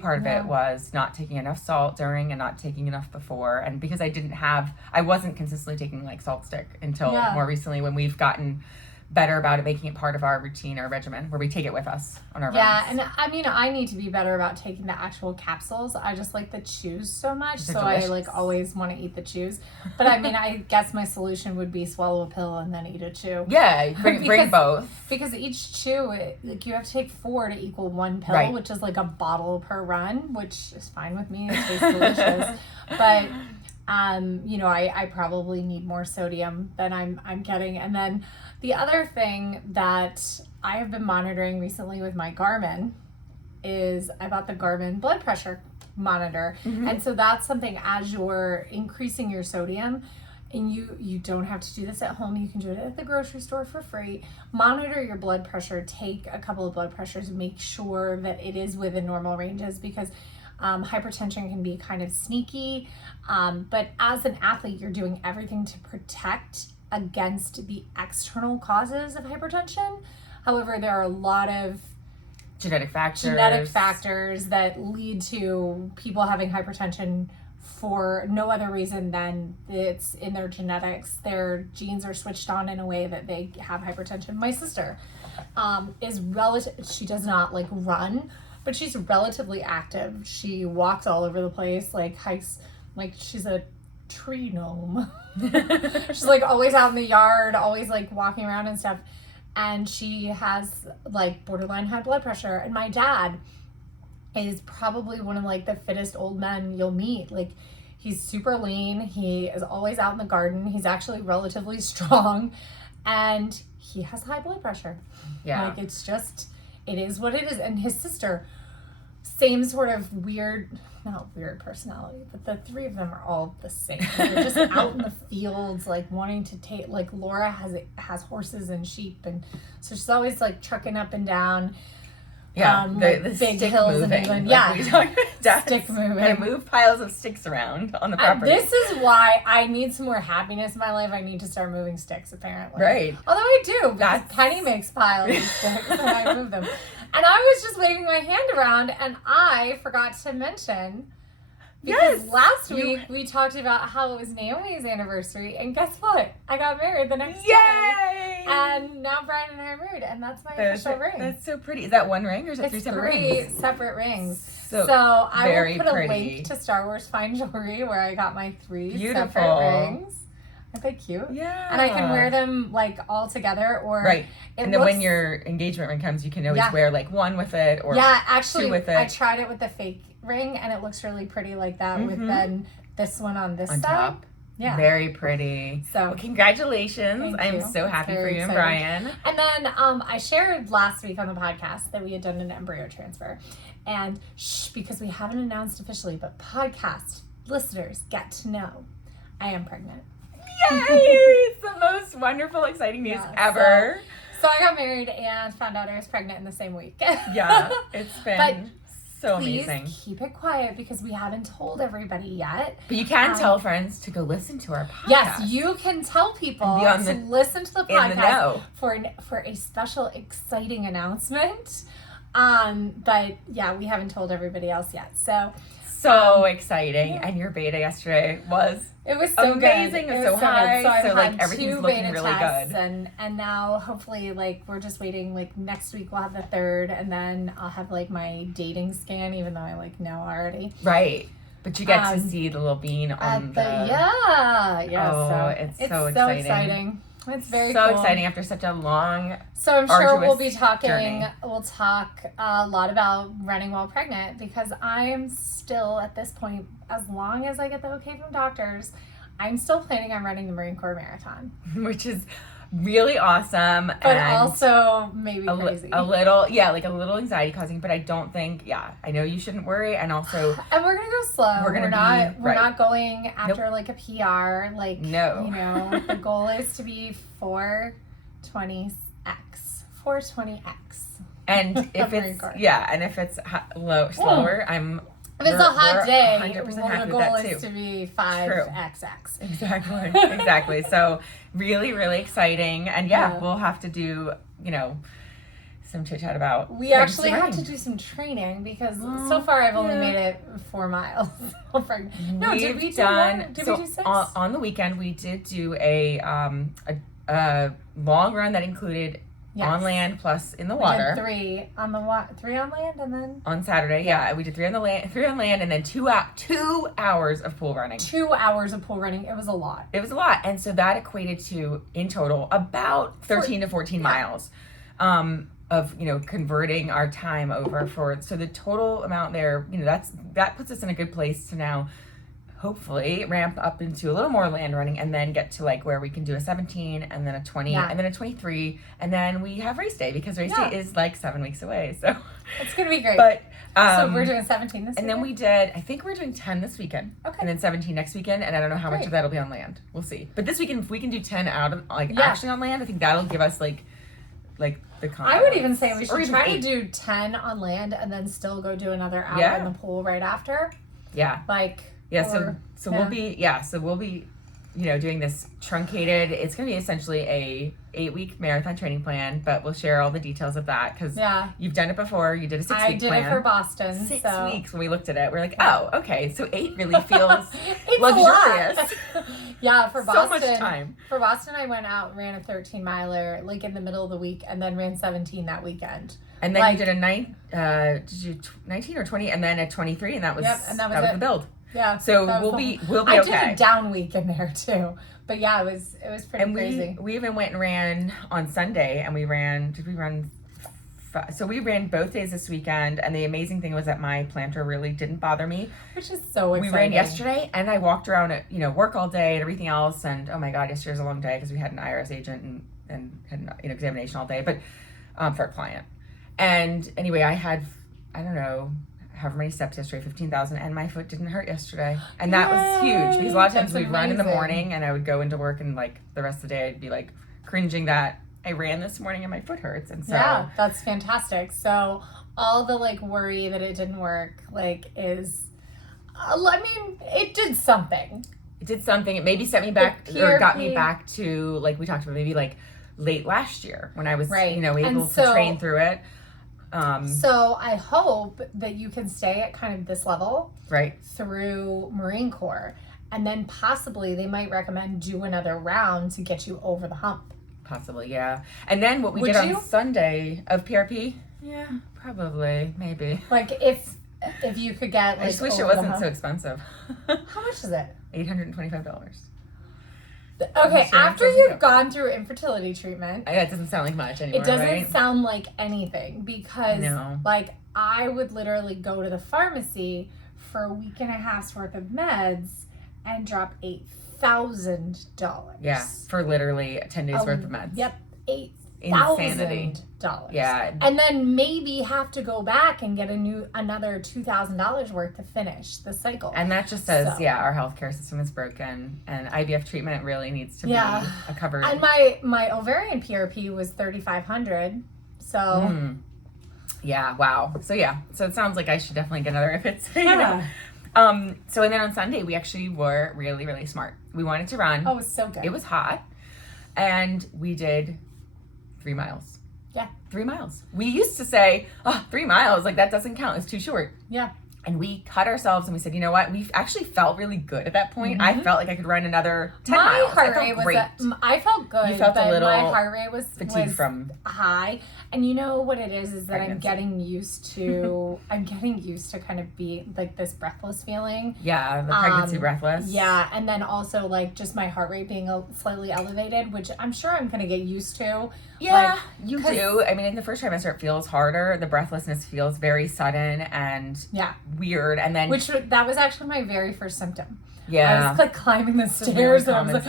part of it, was not taking enough salt during and not taking enough before. And because I wasn't consistently taking like salt stick until more recently, when we've gotten better about it, making it part of our routine, our regimen, where we take it with us on our runs. And I mean, I need to be better about taking the actual capsules. I just like the chews so much, so delicious. I like always want to eat the chews. But I mean, I guess my solution would be swallow a pill and then eat a chew. Yeah, bring both. Because each chew, you have to take 4 to equal 1 pill, which is like a bottle per run, which is fine with me. It tastes delicious. But I probably need more sodium than I'm getting. And then the other thing that I have been monitoring recently with my Garmin is I bought the Garmin blood pressure monitor. And so that's something, as you're increasing your sodium, and you don't have to do this at home, you can do it at the grocery store for free. Monitor your blood pressure, take a couple of blood pressures, make sure that it is within normal ranges, because hypertension can be kind of sneaky, but as an athlete, you're doing everything to protect against the external causes of hypertension. However, there are a lot of genetic factors that lead to people having hypertension for no other reason than it's in their genetics. Their genes are switched on in a way that they have hypertension. My sister she does not like run, but she's relatively active. She walks all over the place, like hikes, like she's a tree gnome. She's like always out in the yard, always like walking around and stuff. And she has like borderline high blood pressure. And my dad is probably one of like the fittest old men you'll meet. Like, he's super lean. He is always out in the garden. He's actually relatively strong, and he has high blood pressure. Yeah. Like, it is what it is. And his sister, same sort of not weird personality, but the three of them are all the same. They're just out in the fields, like wanting to take, like Laura has horses and sheep, and so she's always like trucking up and down. Yeah, the big stick hills moving, in England. Like stick moving. And move piles of sticks around on the property. This is why I need some more happiness in my life. I need to start moving sticks, apparently. Right. Although I do, because Penny makes piles of sticks and I move them. And I was just waving my hand around, and I forgot to mention Because last week we talked about how it was Naomi's anniversary, and guess what? I got married the next day. And now Brian and I are married, and that's my official ring. That's so pretty. Is that one ring or is it three separate rings? 3 separate rings. So I will put a link to Star Wars Fine Jewelry where I got my 3 separate rings. Aren't they cute? Yeah. And I can wear them like all together, or and then when your engagement ring comes, you can always wear like one with it or actually, 2 with it. I tried it with the fake ring, and it looks really pretty like that with then this one on this side. Top. Yeah. Very pretty. So congratulations. I'm so happy for you and Brian. And then I shared last week on the podcast that we had done an embryo transfer. And because we haven't announced officially, but podcast listeners get to know I am pregnant. Yay! It's the most wonderful, exciting news ever. So I got married and found out I was pregnant in the same week. Yeah, it's been so amazing. Please keep it quiet because we haven't told everybody yet. But you can tell friends to go listen to our podcast. Yes, you can tell people to listen to the podcast for a special, exciting announcement. But yeah, we haven't told everybody else yet. So exciting. And your beta yesterday was so amazing. Good. It was so high. So like everything's looking really good. And now hopefully like we're just waiting, like next week we'll have the 3rd, and then I'll have like my dating scan, even though I like know already. Right. But you get to see the little bean on it's so exciting. It's very so exciting after such a long, so I'm sure we'll be talking. Journey. We'll talk a lot about running while pregnant, because I'm still at this point, as long as I get the okay from doctors, I'm still planning on running the Marine Corps Marathon, which is really awesome, but also maybe crazy. A little anxiety causing. But I don't think. I know you shouldn't worry, and also, and we're gonna go slow. We're not going after like a PR. Like the goal is to be 420x. And if it's slower, If it's a hot day, 100% the goal is to be 5xx. Exactly. So really, really exciting. And we'll have to do, some chit chat about. We actually have to do some training because so far I've only made it 4 miles. Did we do 6? On the weekend, we did do a long run that included on land plus in the water. We did 3 on the 3 on land, and then on Saturday, we did 3 on land, and then 2 hours of pool running. 2 hours of pool running. It was a lot. And so that equated to in total about 13 to 14 miles, of converting our time over so the total amount there. That puts us in a good place to now hopefully ramp up into a little more land running, and then get to like where we can do a 17 and then a 20 and then a 23, and then we have race day, because race day is like 7 weeks away, so it's gonna be great. But so we're doing 17 this weekend, and then we did, I think we're doing 10 this weekend, and then 17 next weekend, and I don't know how much of that'll be on land. We'll see. But this weekend, if we can do 10 out of actually on land, I think that'll give us like the confidence. I would even say we should try to do 10 on land and then still go do another hour in the pool right after. So we'll be doing this truncated. It's going to be essentially a 8-week marathon training plan, but we'll share all the details of that, because you've done it before. You did a 6-week plan. I did it for Boston. 6 weeks. When we looked at it, we're like, oh, okay, so 8 really feels luxurious. For Boston. So much time. For Boston, I went out and ran a 13-miler like in the middle of the week, and then ran 17 that weekend. And then you did a 19 or 20, and then a 23, and that was the build. Yeah. So we'll be okay. I did a down week in there too. But it was pretty crazy. We even went and ran on Sunday, and we ran both days this weekend, and the amazing thing was that my plantar really didn't bother me. Which is so exciting. We ran yesterday, and I walked around at, work all day and everything else, and oh my God, yesterday was a long day because we had an IRS agent and had an examination all day, but for a client. And anyway, I had, I don't know, however many steps yesterday, 15,000, and my foot didn't hurt yesterday. And that was huge, because a lot of times we'd run in the morning, and I would go into work, and like the rest of the day I'd be like cringing that I ran this morning and my foot hurts. And so that's fantastic. So all the like worry that it didn't work is it did something. It maybe set me back, or got me back to, like we talked about, maybe like late last year when I was able to train through it. So I hope that you can stay at kind of this level right through Marine Corps. And then possibly they might recommend do another round to get you over the hump. Possibly, yeah. And then what we did on Sunday of PRP, yeah, probably, maybe. Like if you could get like, I just wish it wasn't so expensive. How much is it? $825. Okay, after you've gone through infertility treatment. Yeah, it doesn't sound like much anymore, It doesn't sound like anything because like I would literally go to the pharmacy for a week and a half's worth of meds and drop $8,000. Yeah, for literally 10 days worth of meds. Yep, $8,000. Yeah. And then maybe have to go back and get another $2,000 worth to finish the cycle. And that just says, our healthcare system is broken, and IVF treatment really needs to be a covered. And my ovarian PRP was $3,500. So. Yeah. Wow. So it sounds like I should definitely get another if it's So and then on Sunday we actually were really, really smart. We wanted to run. Oh, it was so good. It was hot, and we did 3 miles. Yeah. 3 miles. We used to say, 3 miles, like that doesn't count. It's too short. Yeah. And we cut ourselves and we said, you know what? We actually felt really good at that point. I felt like I could run another 10 miles. My heart rate was I felt good. You felt a little my heart rate was from high. And you know what it is that I'm getting used to kind of be like this breathless feeling. Yeah, the pregnancy breathless. Yeah, and then also like just my heart rate being slightly elevated, which I'm sure I'm going to get used to. Yeah, like, you do. I mean, in the first trimester, it feels harder. The breathlessness feels very sudden and weird. And then that was actually my very first symptom. Yeah. I was like climbing the stairs and I was like,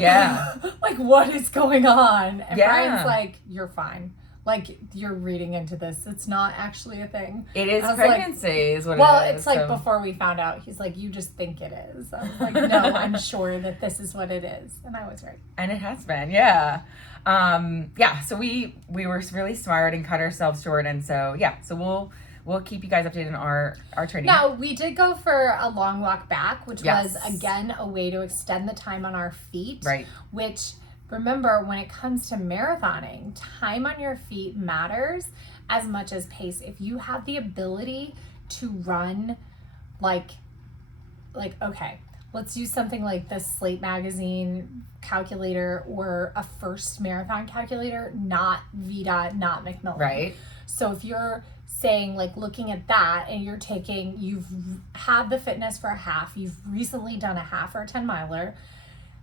yeah. Like, what is going on? And Brian's like, you're fine. Like, you're reading into this. It's not actually a thing. It is pregnancy is what it is. Well, it's like before we found out, he's like, you just think it is. I was like, no, I'm sure that this is what it is. And I was right. And it has been, so we were really smart and cut ourselves short. And so, so we'll keep you guys updated on our training. Now, we did go for a long walk back, which was, again, a way to extend the time on our feet. Right. Which, remember, when it comes to marathoning, time on your feet matters as much as pace. If you have the ability to run, like okay, let's use something like the Slate magazine calculator or a first marathon calculator, not VDOT, not Macmillan. Right. So if you're saying, like, looking at that and you've had the fitness for a half, you've recently done a half or a 10 miler,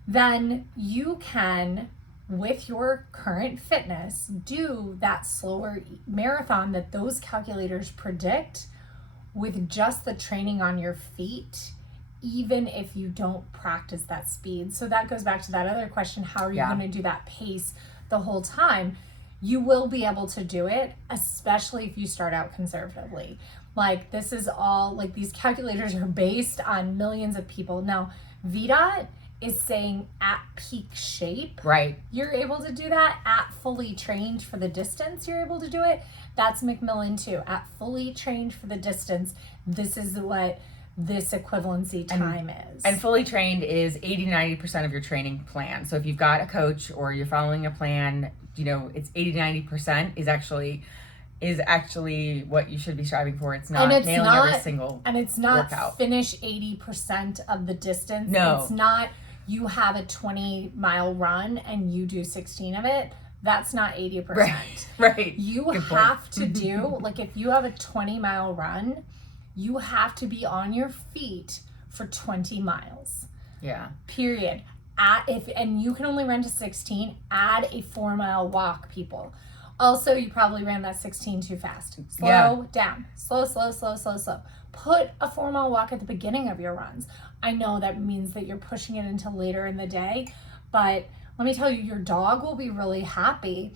then you can, with your current fitness, do that slower marathon that those calculators predict with just the training on your feet, even if you don't practice that speed. So that goes back to that other question, how are you going to do that pace the whole time? You will be able to do it, especially if you start out conservatively. Like, this is all, like, these calculators are based on millions of people. Now, VDOT is saying at peak shape. Right. You're able to do that. At fully trained for the distance, you're able to do it. That's Macmillan too. At fully trained for the distance, this is what this equivalency time is. And fully trained is 80-90% of your training plan. So if you've got a coach or you're following a plan, it's 80-90% is actually what you should be striving for. It's not nailing every single and it's not workout. Finish 80% of the distance. No. It's not you have a 20-mile run and you do 16 of it. That's not 80%. Right. You have to do, like, if you have a 20-mile run, you have to be on your feet for 20 miles. Yeah. Period. And you can only run to 16, add a 4-mile walk, people. Also, you probably ran that 16 too fast. Slow down. Slow. Put a 4-mile walk at the beginning of your runs. I know that means that you're pushing it into later in the day, but let me tell you, your dog will be really happy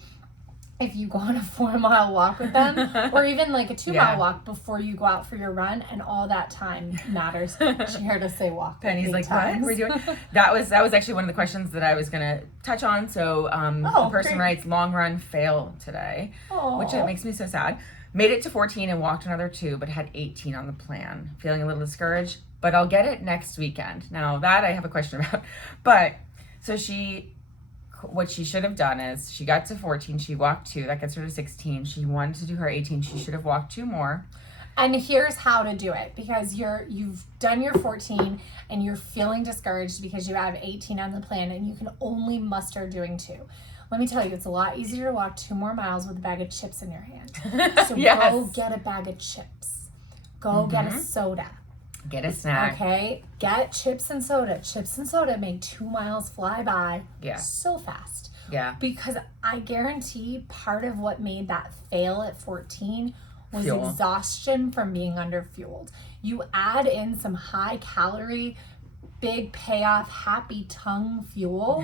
if you go on a 4-mile walk with them, or even like a 2-mile walk before you go out for your run, and all that time matters. She heard us say walk. Penny's like, what are we doing? That was actually one of the questions that I was gonna touch on. So the person writes, long run fail today, which makes me so sad. Made it to 14 and walked another 2, but had 18 on the plan. Feeling a little discouraged, but I'll get it next weekend. Now that I have a question about, but so she what she should have done is she got to 14, she walked 2, that gets her to 16. She wanted to do her 18, she should have walked 2 more. And here's how to do it, because you've done your 14 and you're feeling discouraged because you have 18 on the plan and you can only muster doing 2. Let me tell you, it's a lot easier to walk 2 more miles with a bag of chips in your hand. So yes. Go get a bag of chips. Go get a soda. Get a snack. Okay? Get chips and soda. Chips and soda make 2 miles fly by so fast. Yeah. Because I guarantee part of what made that fail at 14 was exhaustion from being underfueled. You add in some high calorie, big payoff, happy tongue fuel,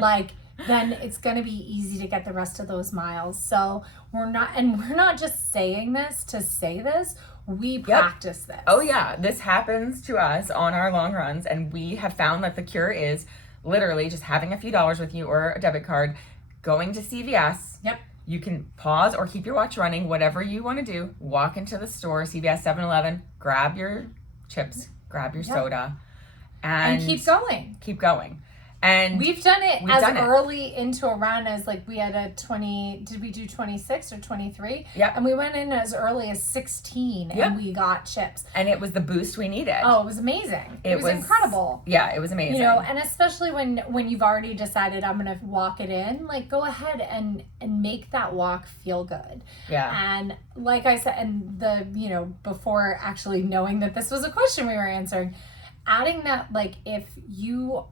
like then it's going to be easy to get the rest of those miles. So we're not just saying this to say this. We practice this. Oh yeah, this happens to us on our long runs, and we have found that the cure is literally just having a few dollars with you or a debit card, going to CVS. Yep. You can pause or keep your watch running, whatever you want to do. Walk into the store, CVS, 7-Eleven, grab your chips, grab your soda, and keep going. Keep going. And we've done it early into a run as like we had a 20, did we do 26 or 23? Yeah. And we went in as early as 16 and we got chips. And it was the boost we needed. Oh, it was amazing. It was incredible. Yeah, it was amazing. You know, and especially when you've already decided I'm going to walk it in, like go ahead and make that walk feel good. Yeah. And like I said, and before actually knowing that this was a question we were answering, adding that, like if you,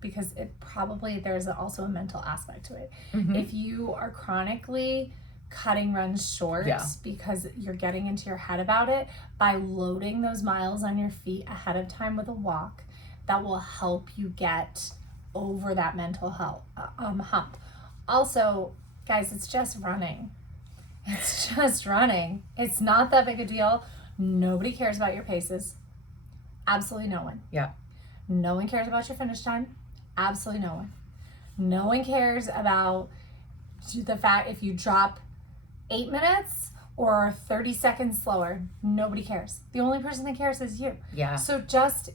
because there's also a mental aspect to it. Mm-hmm. If you are chronically cutting runs short because you're getting into your head about it, by loading those miles on your feet ahead of time with a walk, that will help you get over that mental hump. Also, guys, it's just running. It's just running. It's not that big a deal. Nobody cares about your paces. Absolutely no one. Yeah. No one cares about your finish time. Absolutely no one. No one cares about the fact if you drop 8 minutes or 30 seconds slower. Nobody cares. The only person that cares is you. Yeah. So just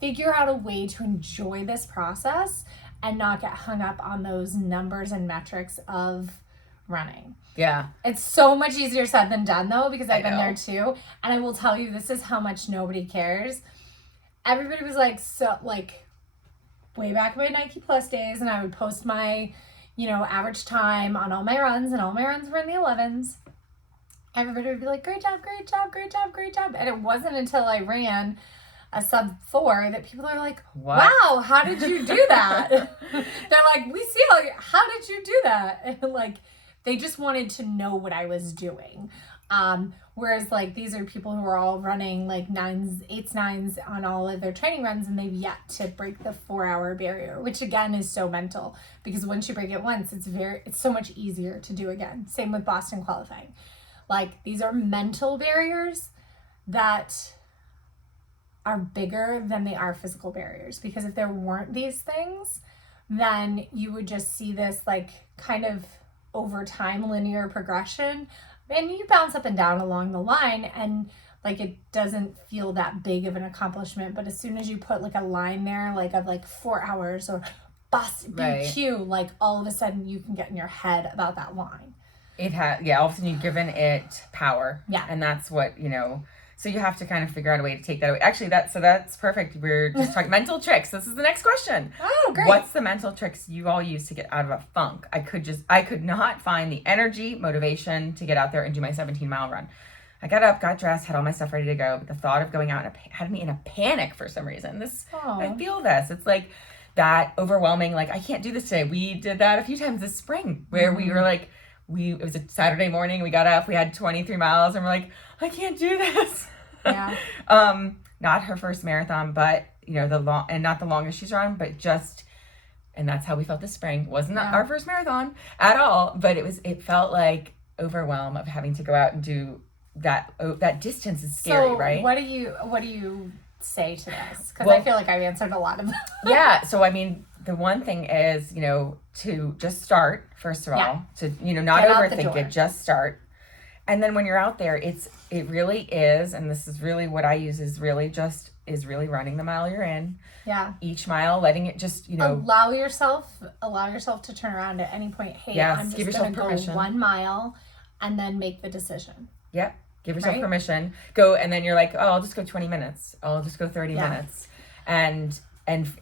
figure out a way to enjoy this process and not get hung up on those numbers and metrics of running. Yeah. It's so much easier said than done though, because I've been there too. And I will tell you, this is how much nobody cares. Everybody was way back in my Nike Plus days, and I would post my, average time on all my runs, and all my runs were in the 11s. Everybody would be like, great job, great job, great job, great job. And it wasn't until I ran a sub 4 that people are like, wow, how did you do that? They're like, we see how did you do that? And like, they just wanted to know what I was doing. Whereas like these are people who are all running like 9s, 8s, 9s on all of their training runs, and they've yet to break the 4-hour barrier, which again is so mental, because once you break it once, it's so much easier to do again. Same with Boston qualifying. Like these are mental barriers that are bigger than they are physical barriers, because if there weren't these things, then you would just see this like kind of over time linear progression, and you bounce up and down along the line, and like it doesn't feel that big of an accomplishment. But as soon as you put like a line there, like of like 4 hours or Boston BQ, like all of a sudden you can get in your head about that line. All of a sudden you've given it power. Yeah. And that's what, so you have to kind of figure out a way to take that away. Actually, that's perfect. We're just talking mental tricks. This is the next question. Oh, great. What's the mental tricks you all use to get out of a funk? I could not find the energy, motivation to get out there and do my 17-mile run. I got up, got dressed, had all my stuff ready to go, but the thought of going out had me in a panic for some reason. I feel this. It's like that overwhelming, like, I can't do this today. We did that a few times this spring where we were like, it was a Saturday morning, we got up, we had 23 miles, and we're like, I can't do this. Yeah. Not her first marathon, but not the longest she's run, but and that's how we felt this spring. Wasn't our first marathon at all, but it felt like overwhelm of having to go out and do that. That distance is scary, right? What do you say to this? Because I feel like I've answered a lot of them. Yeah. So I mean, the one thing is, to just start, first of all, to, not overthink it, just start. And then when you're out there, it really is, and this is really what I use, is really just is really running the mile you're in. Yeah. Each mile, letting it just, allow yourself to turn around at any point. Hey, yes, I'm just going to go 1 mile and then make the decision. Yep. Give yourself permission. Go, and then you're like, oh, I'll just go 20 minutes. I'll just go 30 minutes. And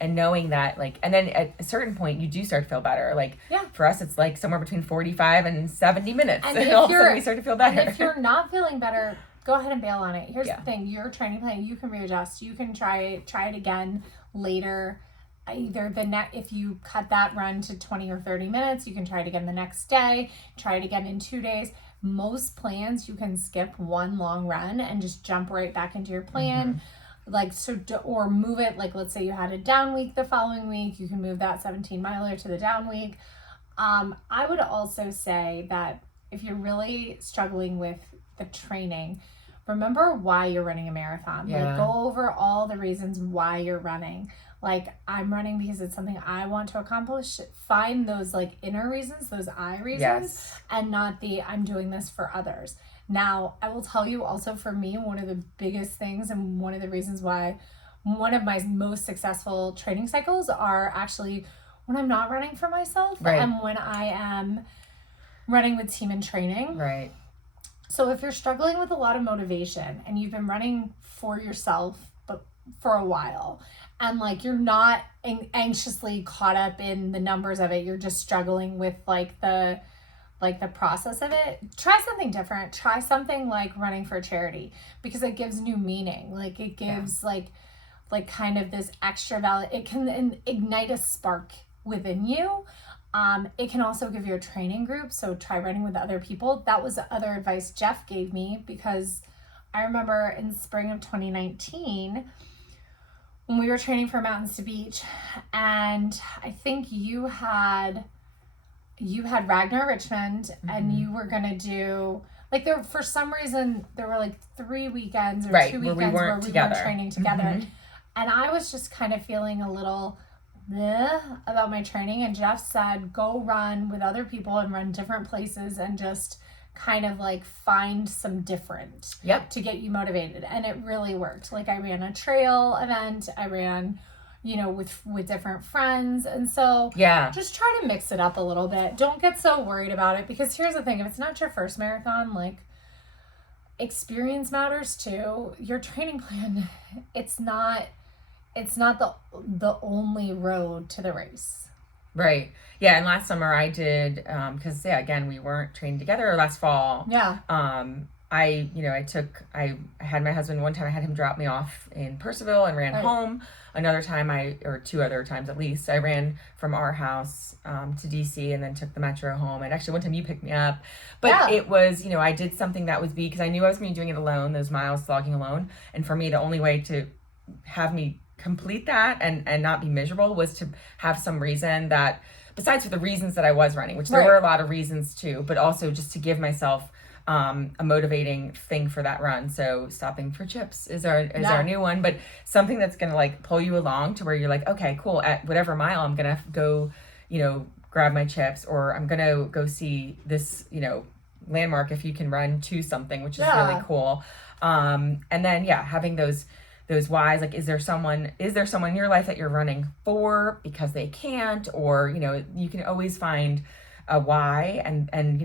knowing that, like, and then at a certain point you do start to feel better. Like, for us, it's like somewhere between 45 and 70 minutes. And all of a sudden we start to feel better. And if you're not feeling better, go ahead and bail on it. Here's the thing. Your training plan, you can readjust. You can try it again later. Either if you cut that run to 20 or 30 minutes, you can try it again the next day. Try it again in 2 days. Most plans, you can skip one long run and just jump right back into your plan. Mm-hmm. Like, so, or move it, like, let's say you had a down week the following week, you can move that 17 miler to the down week. I would also say that if you're really struggling with the training, remember why you're running a marathon. Yeah. Like, go over all the reasons why you're running. Like, I'm running because it's something I want to accomplish. Find those, like, inner reasons, those I reasons, and not the I'm doing this for others. Now, I will tell you also, for me, one of the biggest things and one of the reasons why one of my most successful training cycles are actually when I'm not running for myself and when I am running with team and training. Right. So if you're struggling with a lot of motivation and you've been running for yourself but for a while, and like you're not anxiously caught up in the numbers of it, you're just struggling with like the process of it, try something different. Try something like running for charity, because it gives new meaning. Like, it gives like kind of this extra value. It can ignite a spark within you. It can also give you a training group. So try running with other people. That was the other advice Jeff gave me, because I remember in spring of 2019 when we were training for Mountains to Beach, and I think you had Ragnar Richmond, and you were going to do, like, there, for some reason, there were like 3 weekends or 2 weekends where we weren't training together. Mm-hmm. And I was just kind of feeling a little about my training. And Jeff said, go run with other people and run different places and just kind of like find some different to get you motivated. And it really worked. Like, I ran a trail event. I ran, with different friends. And so just try to mix it up a little bit. Don't get so worried about it, because here's the thing. If it's not your first marathon, like, experience matters too. Your training plan, it's not the only road to the race. Right. Yeah. And last summer I did, because again, we weren't trained together, or last fall. Yeah. I had my husband, one time I had him drop me off in Percival and ran home. Another time or 2 other times at least, I ran from our house to DC and then took the metro home. And actually one time you picked me up. But it was, I did something that was because I knew I was going to be doing it alone, those miles slogging alone. And for me, the only way to have me complete that and not be miserable was to have some reason that, besides for the reasons that I was running, which there were a lot of reasons too, but also just to give myself a motivating thing for that run. So stopping for chips is our new one, but something that's going to like pull you along to where you're like, okay, cool. At whatever mile, I'm going to go, grab my chips, or I'm going to go see this, landmark if you can run to something, which is really cool. And then, having those whys, like, is there someone in your life that you're running for because they can't, or, you can always find a why, and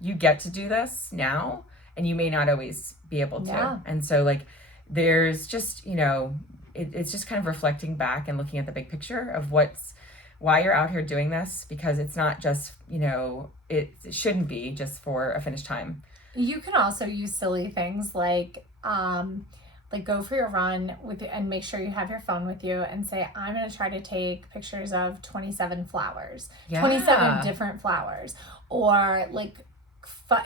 you get to do this now, and you may not always be able to. And so, like, there's just, it's just kind of reflecting back and looking at the big picture of why you're out here doing this, because it's not just, it shouldn't be just for a finish time. You can also use silly things like go for your run and make sure you have your phone with you and say, I'm going to try to take pictures of 27 flowers, 27 different flowers, or like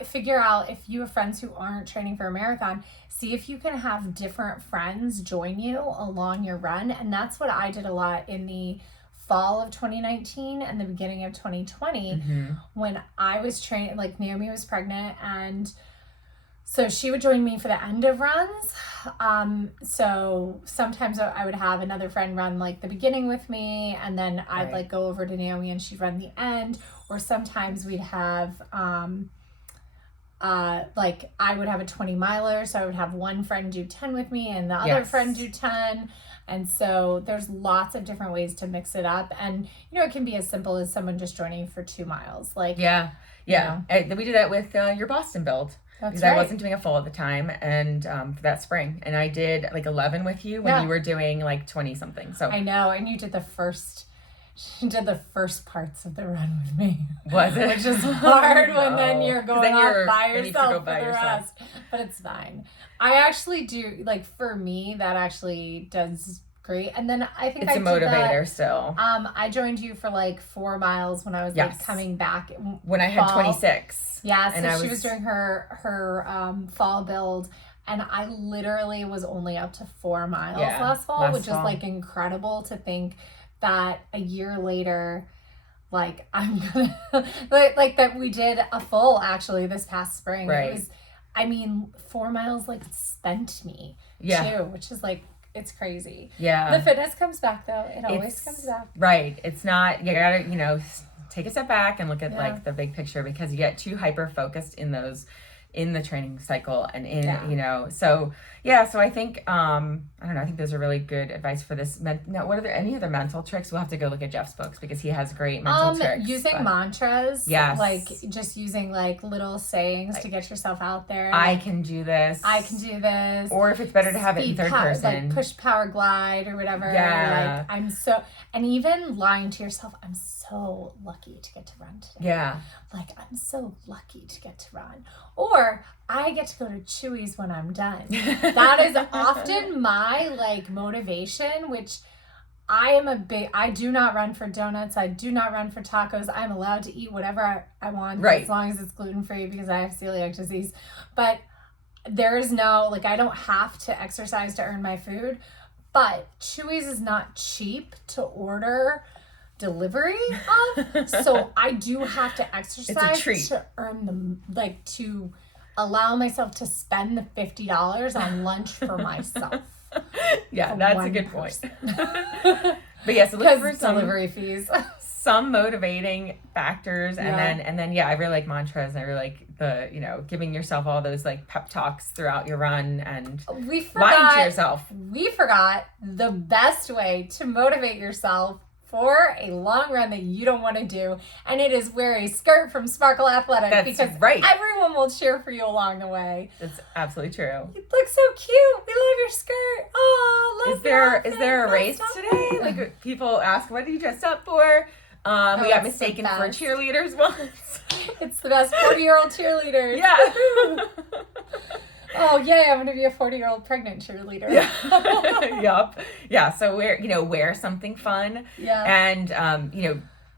figure out, if you have friends who aren't training for a marathon, see if you can have different friends join you along your run. And that's what I did a lot in the fall of 2019 and the beginning of 2020 when I was training. Like, Naomi was pregnant, and so she would join me for the end of runs. So sometimes I would have another friend run like the beginning with me, and then I'd like go over to Naomi and she'd run the end. Or sometimes we'd have like I would have a 20 miler, so I would have one friend do 10 with me and the other friend do 10. And so there's lots of different ways to mix it up. And, it can be as simple as someone just joining for 2 miles. Like, we did that with your Boston build. Because I wasn't doing a full at the time, and for that spring. And I did like 11 with you when you were doing like 20 something. So I know. And you did the first parts of the run with me. Was it? Which is hard when then you're going off by yourself for the rest. But it's fine. I actually do, like, for me, that actually does great. And then I think it's a motivator still. I joined you for like 4 miles when I was like coming back. When I had 26. Yeah, so she was doing her fall build. And I literally was only up to 4 miles last fall, which is like incredible to think that a year later, like I'm gonna like that we did a full actually this past spring. Right. It was, 4 miles like spent me too, which is like, it's crazy. Yeah. The fitness comes back though. It always comes back. Right. It's not, you gotta, take a step back and look at like the big picture, because you get too hyper focused in the training cycle and so I think I think those are really good advice for this. Now, what are there any other mental tricks? We'll have to go look at Jeff's books because he has great mental tricks. Using mantras. Yes. Like just using like little sayings to get yourself out there. I can do this. I can do this. Or if it's better to have it in third person. Like push power glide or whatever. Yeah. Like and even lying to yourself, I'm so lucky to get to run today. Yeah. Like I'm so lucky to get to run. Or I get to go to Chewy's when I'm done. That is often my like motivation, which I do not run for donuts. I do not run for tacos. I'm allowed to eat whatever I want as long as it's gluten-free because I have celiac disease. But there is no, like, I don't have to exercise to earn my food. But Chewy's is not cheap to order delivery of. So I do have to exercise to earn them, like to allow myself to spend the $50 on lunch for myself. Yeah, that's a good point. But yeah, so look for some delivery fees. Some motivating factors, and then I really like mantras, and I really like the giving yourself all those like pep talks throughout your run and lying to yourself. We forgot the best way to motivate yourself for a long run that you don't want to do, and it is wear a skirt from Sparkle Athletic. Because everyone will cheer for you along the way. That's absolutely true. You look so cute. We love your skirt. Oh, love Is there a race today? Like people ask, what are you dressed up for? We got mistaken for cheerleaders once. It's the best 40-year-old cheerleaders. Yeah. Oh, yay, I'm going to be a 40-year-old pregnant cheerleader. Yeah. Yup. Yeah, so wear something fun. Yeah. And,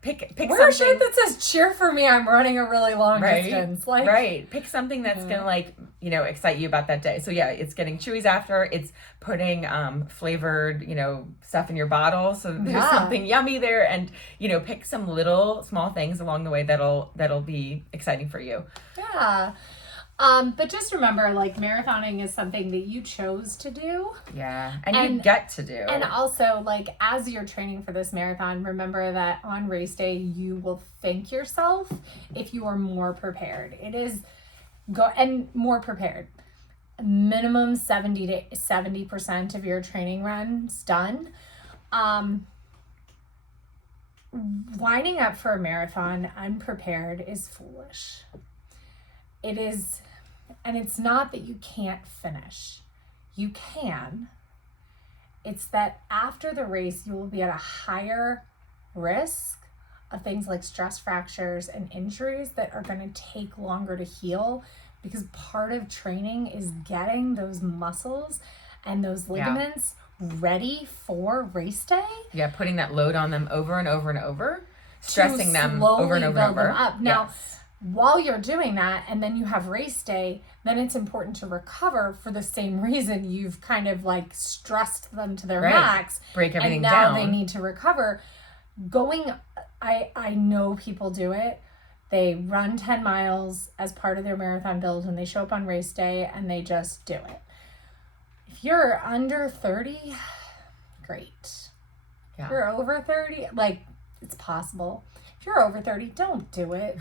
pick wear something. A shirt that says, cheer for me, I'm running a really long distance. Right. Pick something that's going to, excite you about that day. So, yeah, it's getting Chewy's after. It's putting flavored, stuff in your bottle. So there's something yummy there. And, pick some little small things along the way that'll be exciting for you. Yeah. But just remember, like, marathoning is something that you chose to do. Yeah, and you get to do. And also, like, as you're training for this marathon, remember that on race day, you will thank yourself if you are more prepared. It is more prepared. Minimum 70% of your training runs done. Lining up for a marathon unprepared is foolish. It is, and it's not that you can't finish. You can. It's that after the race, you will be at a higher risk of things like stress fractures and injuries that are going to take longer to heal, because part of training is getting those muscles and those ligaments ready for race day. Yeah, putting that load on them over and over and over, stressing them over and over and over. Up. Now, while you're doing that, and then you have race day, then it's important to recover for the same reason you've kind of like stressed them to their max. Break everything down. And now they need to recover. I know people do it. They run 10 miles as part of their marathon build and they show up on race day and they just do it. If you're under 30, great. Yeah. If you're over 30, like, it's possible. If you're over 30, don't do it.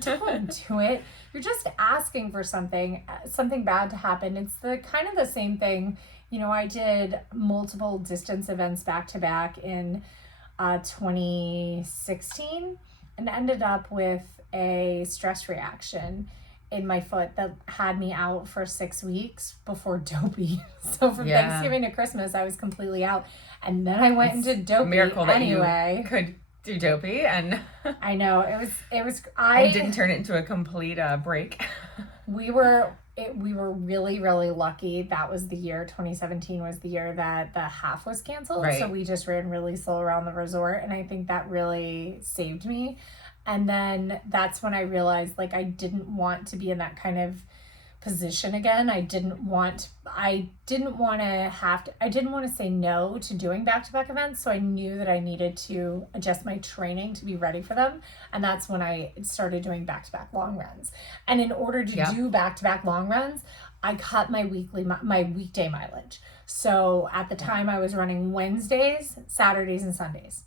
Don't do it. You're just asking for something bad to happen. It's the kind of the same thing. You know, I did multiple distance events back to back in 2016 and ended up with a stress reaction in my foot that had me out for 6 weeks before dopey. So from Thanksgiving to Christmas, I was completely out. And then I went into dopey miracle that anyway. You could do dopey, and I know I didn't turn it into a complete break. We were really, really lucky. That was the year, 2017 was the year that the half was canceled. Right. So we just ran really slow around the resort. And I think that really saved me. And then that's when I realized, like, I didn't want to be in that kind of position again. I didn't want to say no to doing back-to-back events. So I knew that I needed to adjust my training to be ready for them. And that's when I started doing back-to-back long runs. And in order to do back-to-back long runs, I cut my weekday mileage. So at the time I was running Wednesdays, Saturdays, and Sundays.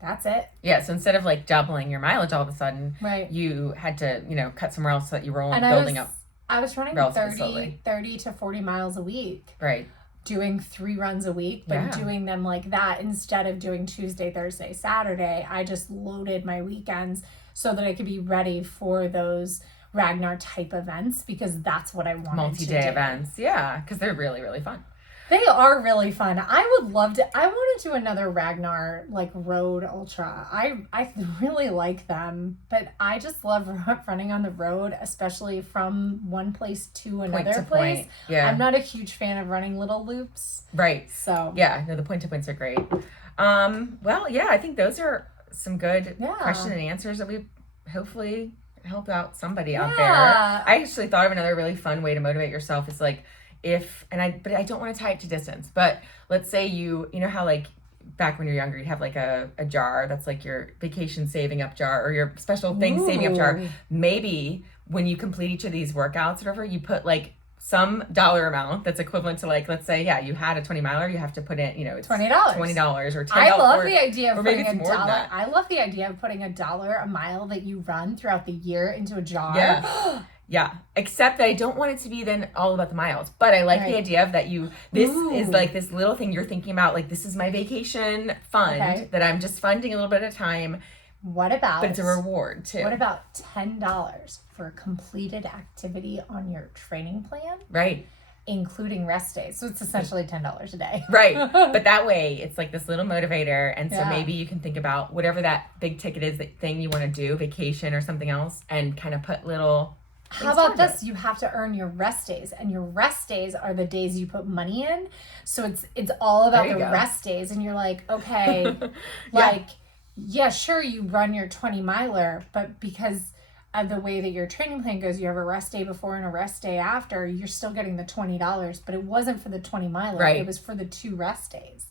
That's it. Yeah, so instead of like doubling your mileage all of a sudden, you had to, cut somewhere else so that you were only building up. I was running 30 to 40 miles a week. Right. Doing 3 runs a week, but doing them like that instead of doing Tuesday, Thursday, Saturday. I just loaded my weekends so that I could be ready for those Ragnar type events because that's what I wanted to do. Multi-day events. Yeah, because they're really, really fun. They are really fun. I would love to. I want to do another Ragnar like road ultra. I really like them, but I just love running on the road, especially from one place to another place. Point. Yeah. I'm not a huge fan of running little loops. Right. So yeah, no, the point to points are great. Well, yeah, I think those are some good question and answers that we hopefully helped out somebody out there. I actually thought of another really fun way to motivate yourself is like, but I don't want to tie it to distance, but let's say you know how like back when you're younger, you'd have like a jar that's like your vacation saving up jar or your special thing saving up jar. Maybe when you complete each of these workouts or whatever, you put like some dollar amount that's equivalent to like, let's say, you had a 20 miler, you have to put in, it's $20 or $10. I love the idea of putting $1. I love the idea of putting $1 a mile that you run throughout the year into a jar. Yeah. Yeah, except that I don't want it to be then all about the miles. But I like the idea of that this is like this little thing you're thinking about, like this is my vacation fund that I'm just funding a little bit at a time. What about? But it's a reward too. What about $10 for completed activity on your training plan? Right. Including rest days. So it's essentially $10 a day. Right. But that way it's like this little motivator. And so maybe you can think about whatever that big ticket is, that thing you want to do, vacation or something else, and kind of put little... How about this? You have to earn your rest days, and your rest days are the days you put money in. So it's all about the rest days, and you're like, okay, sure, you run your 20 miler, but because of the way that your training plan goes, you have a rest day before and a rest day after, you're still getting the $20, but it wasn't for the 20 miler. Right. It was for the 2 rest days.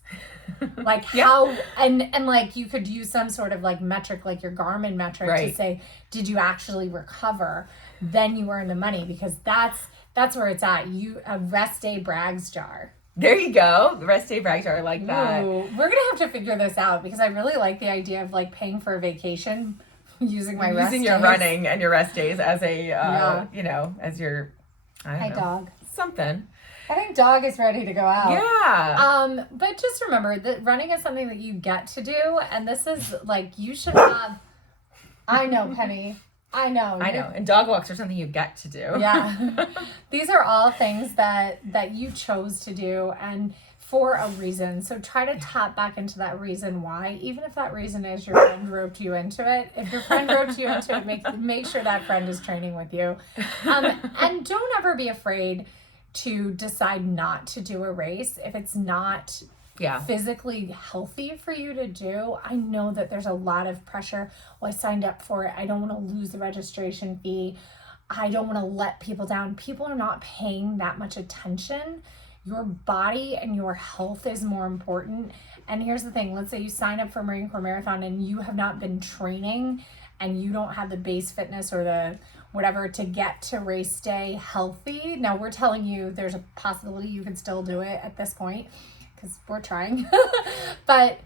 Like how, and like you could use some sort of like metric, like your Garmin metric to say, did you actually recover? Then you earn the money, because that's where it's at. A rest day brags jar. There you go. The rest day brag jar, I like that. Ooh, we're gonna have to figure this out, because I really like the idea of like paying for a vacation using my rest days. Using your running and your rest days as a as your dog. Something. I think dog is ready to go out. Yeah. But just remember that running is something that you get to do, and this is like you should have. I know, Penny. I know. And dog walks are something you get to do. Yeah. These are all things that you chose to do, and for a reason. So try to tap back into that reason why, even if that reason is your friend roped you into it. If your friend roped you into it, make sure that friend is training with you. And don't ever be afraid to decide not to do a race if it's not physically healthy for you to do. I know that there's a lot of pressure. Well, I signed up for it. I don't want to lose the registration fee. I don't want to let people down. People are not paying that much attention. Your body and your health is more important. And here's the thing. Let's say you sign up for Marine Corps Marathon and you have not been training and you don't have the base fitness or the whatever to get to race day healthy. Now, we're telling you there's a possibility you could still do it at this point, because we're trying. But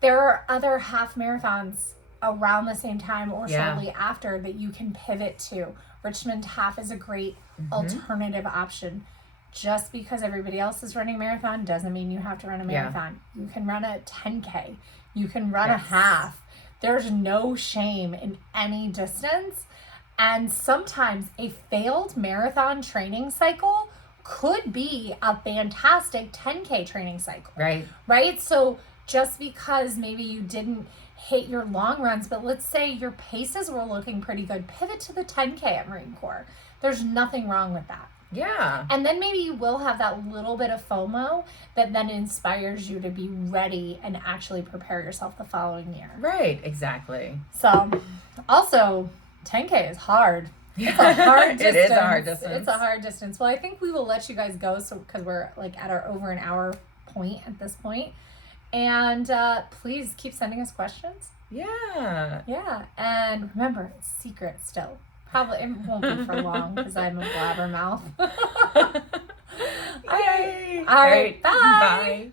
there are other half marathons around the same time or shortly after that you can pivot to. Richmond Half is a great alternative option. Just because everybody else is running a marathon doesn't mean you have to run a marathon. You can run a 10K. You can run a half. There's no shame in any distance. And sometimes a failed marathon training cycle could be a fantastic 10K training cycle. Right? So just because maybe you didn't hit your long runs, but let's say your paces were looking pretty good, pivot to the 10K at Marine Corps. There's nothing wrong with that. Yeah. And then maybe you will have that little bit of FOMO that then inspires you to be ready and actually prepare yourself the following year. Right, exactly. So, also, 10K is hard. It's a hard distance. It is a hard distance. It's a hard distance. Well, I think we will let you guys go because we're like at our over an hour point at this point. And please keep sending us questions. Yeah. Yeah. And remember, it's secret still. Probably it won't be for long because I'm a blabbermouth. Yay! All right. Bye. Bye.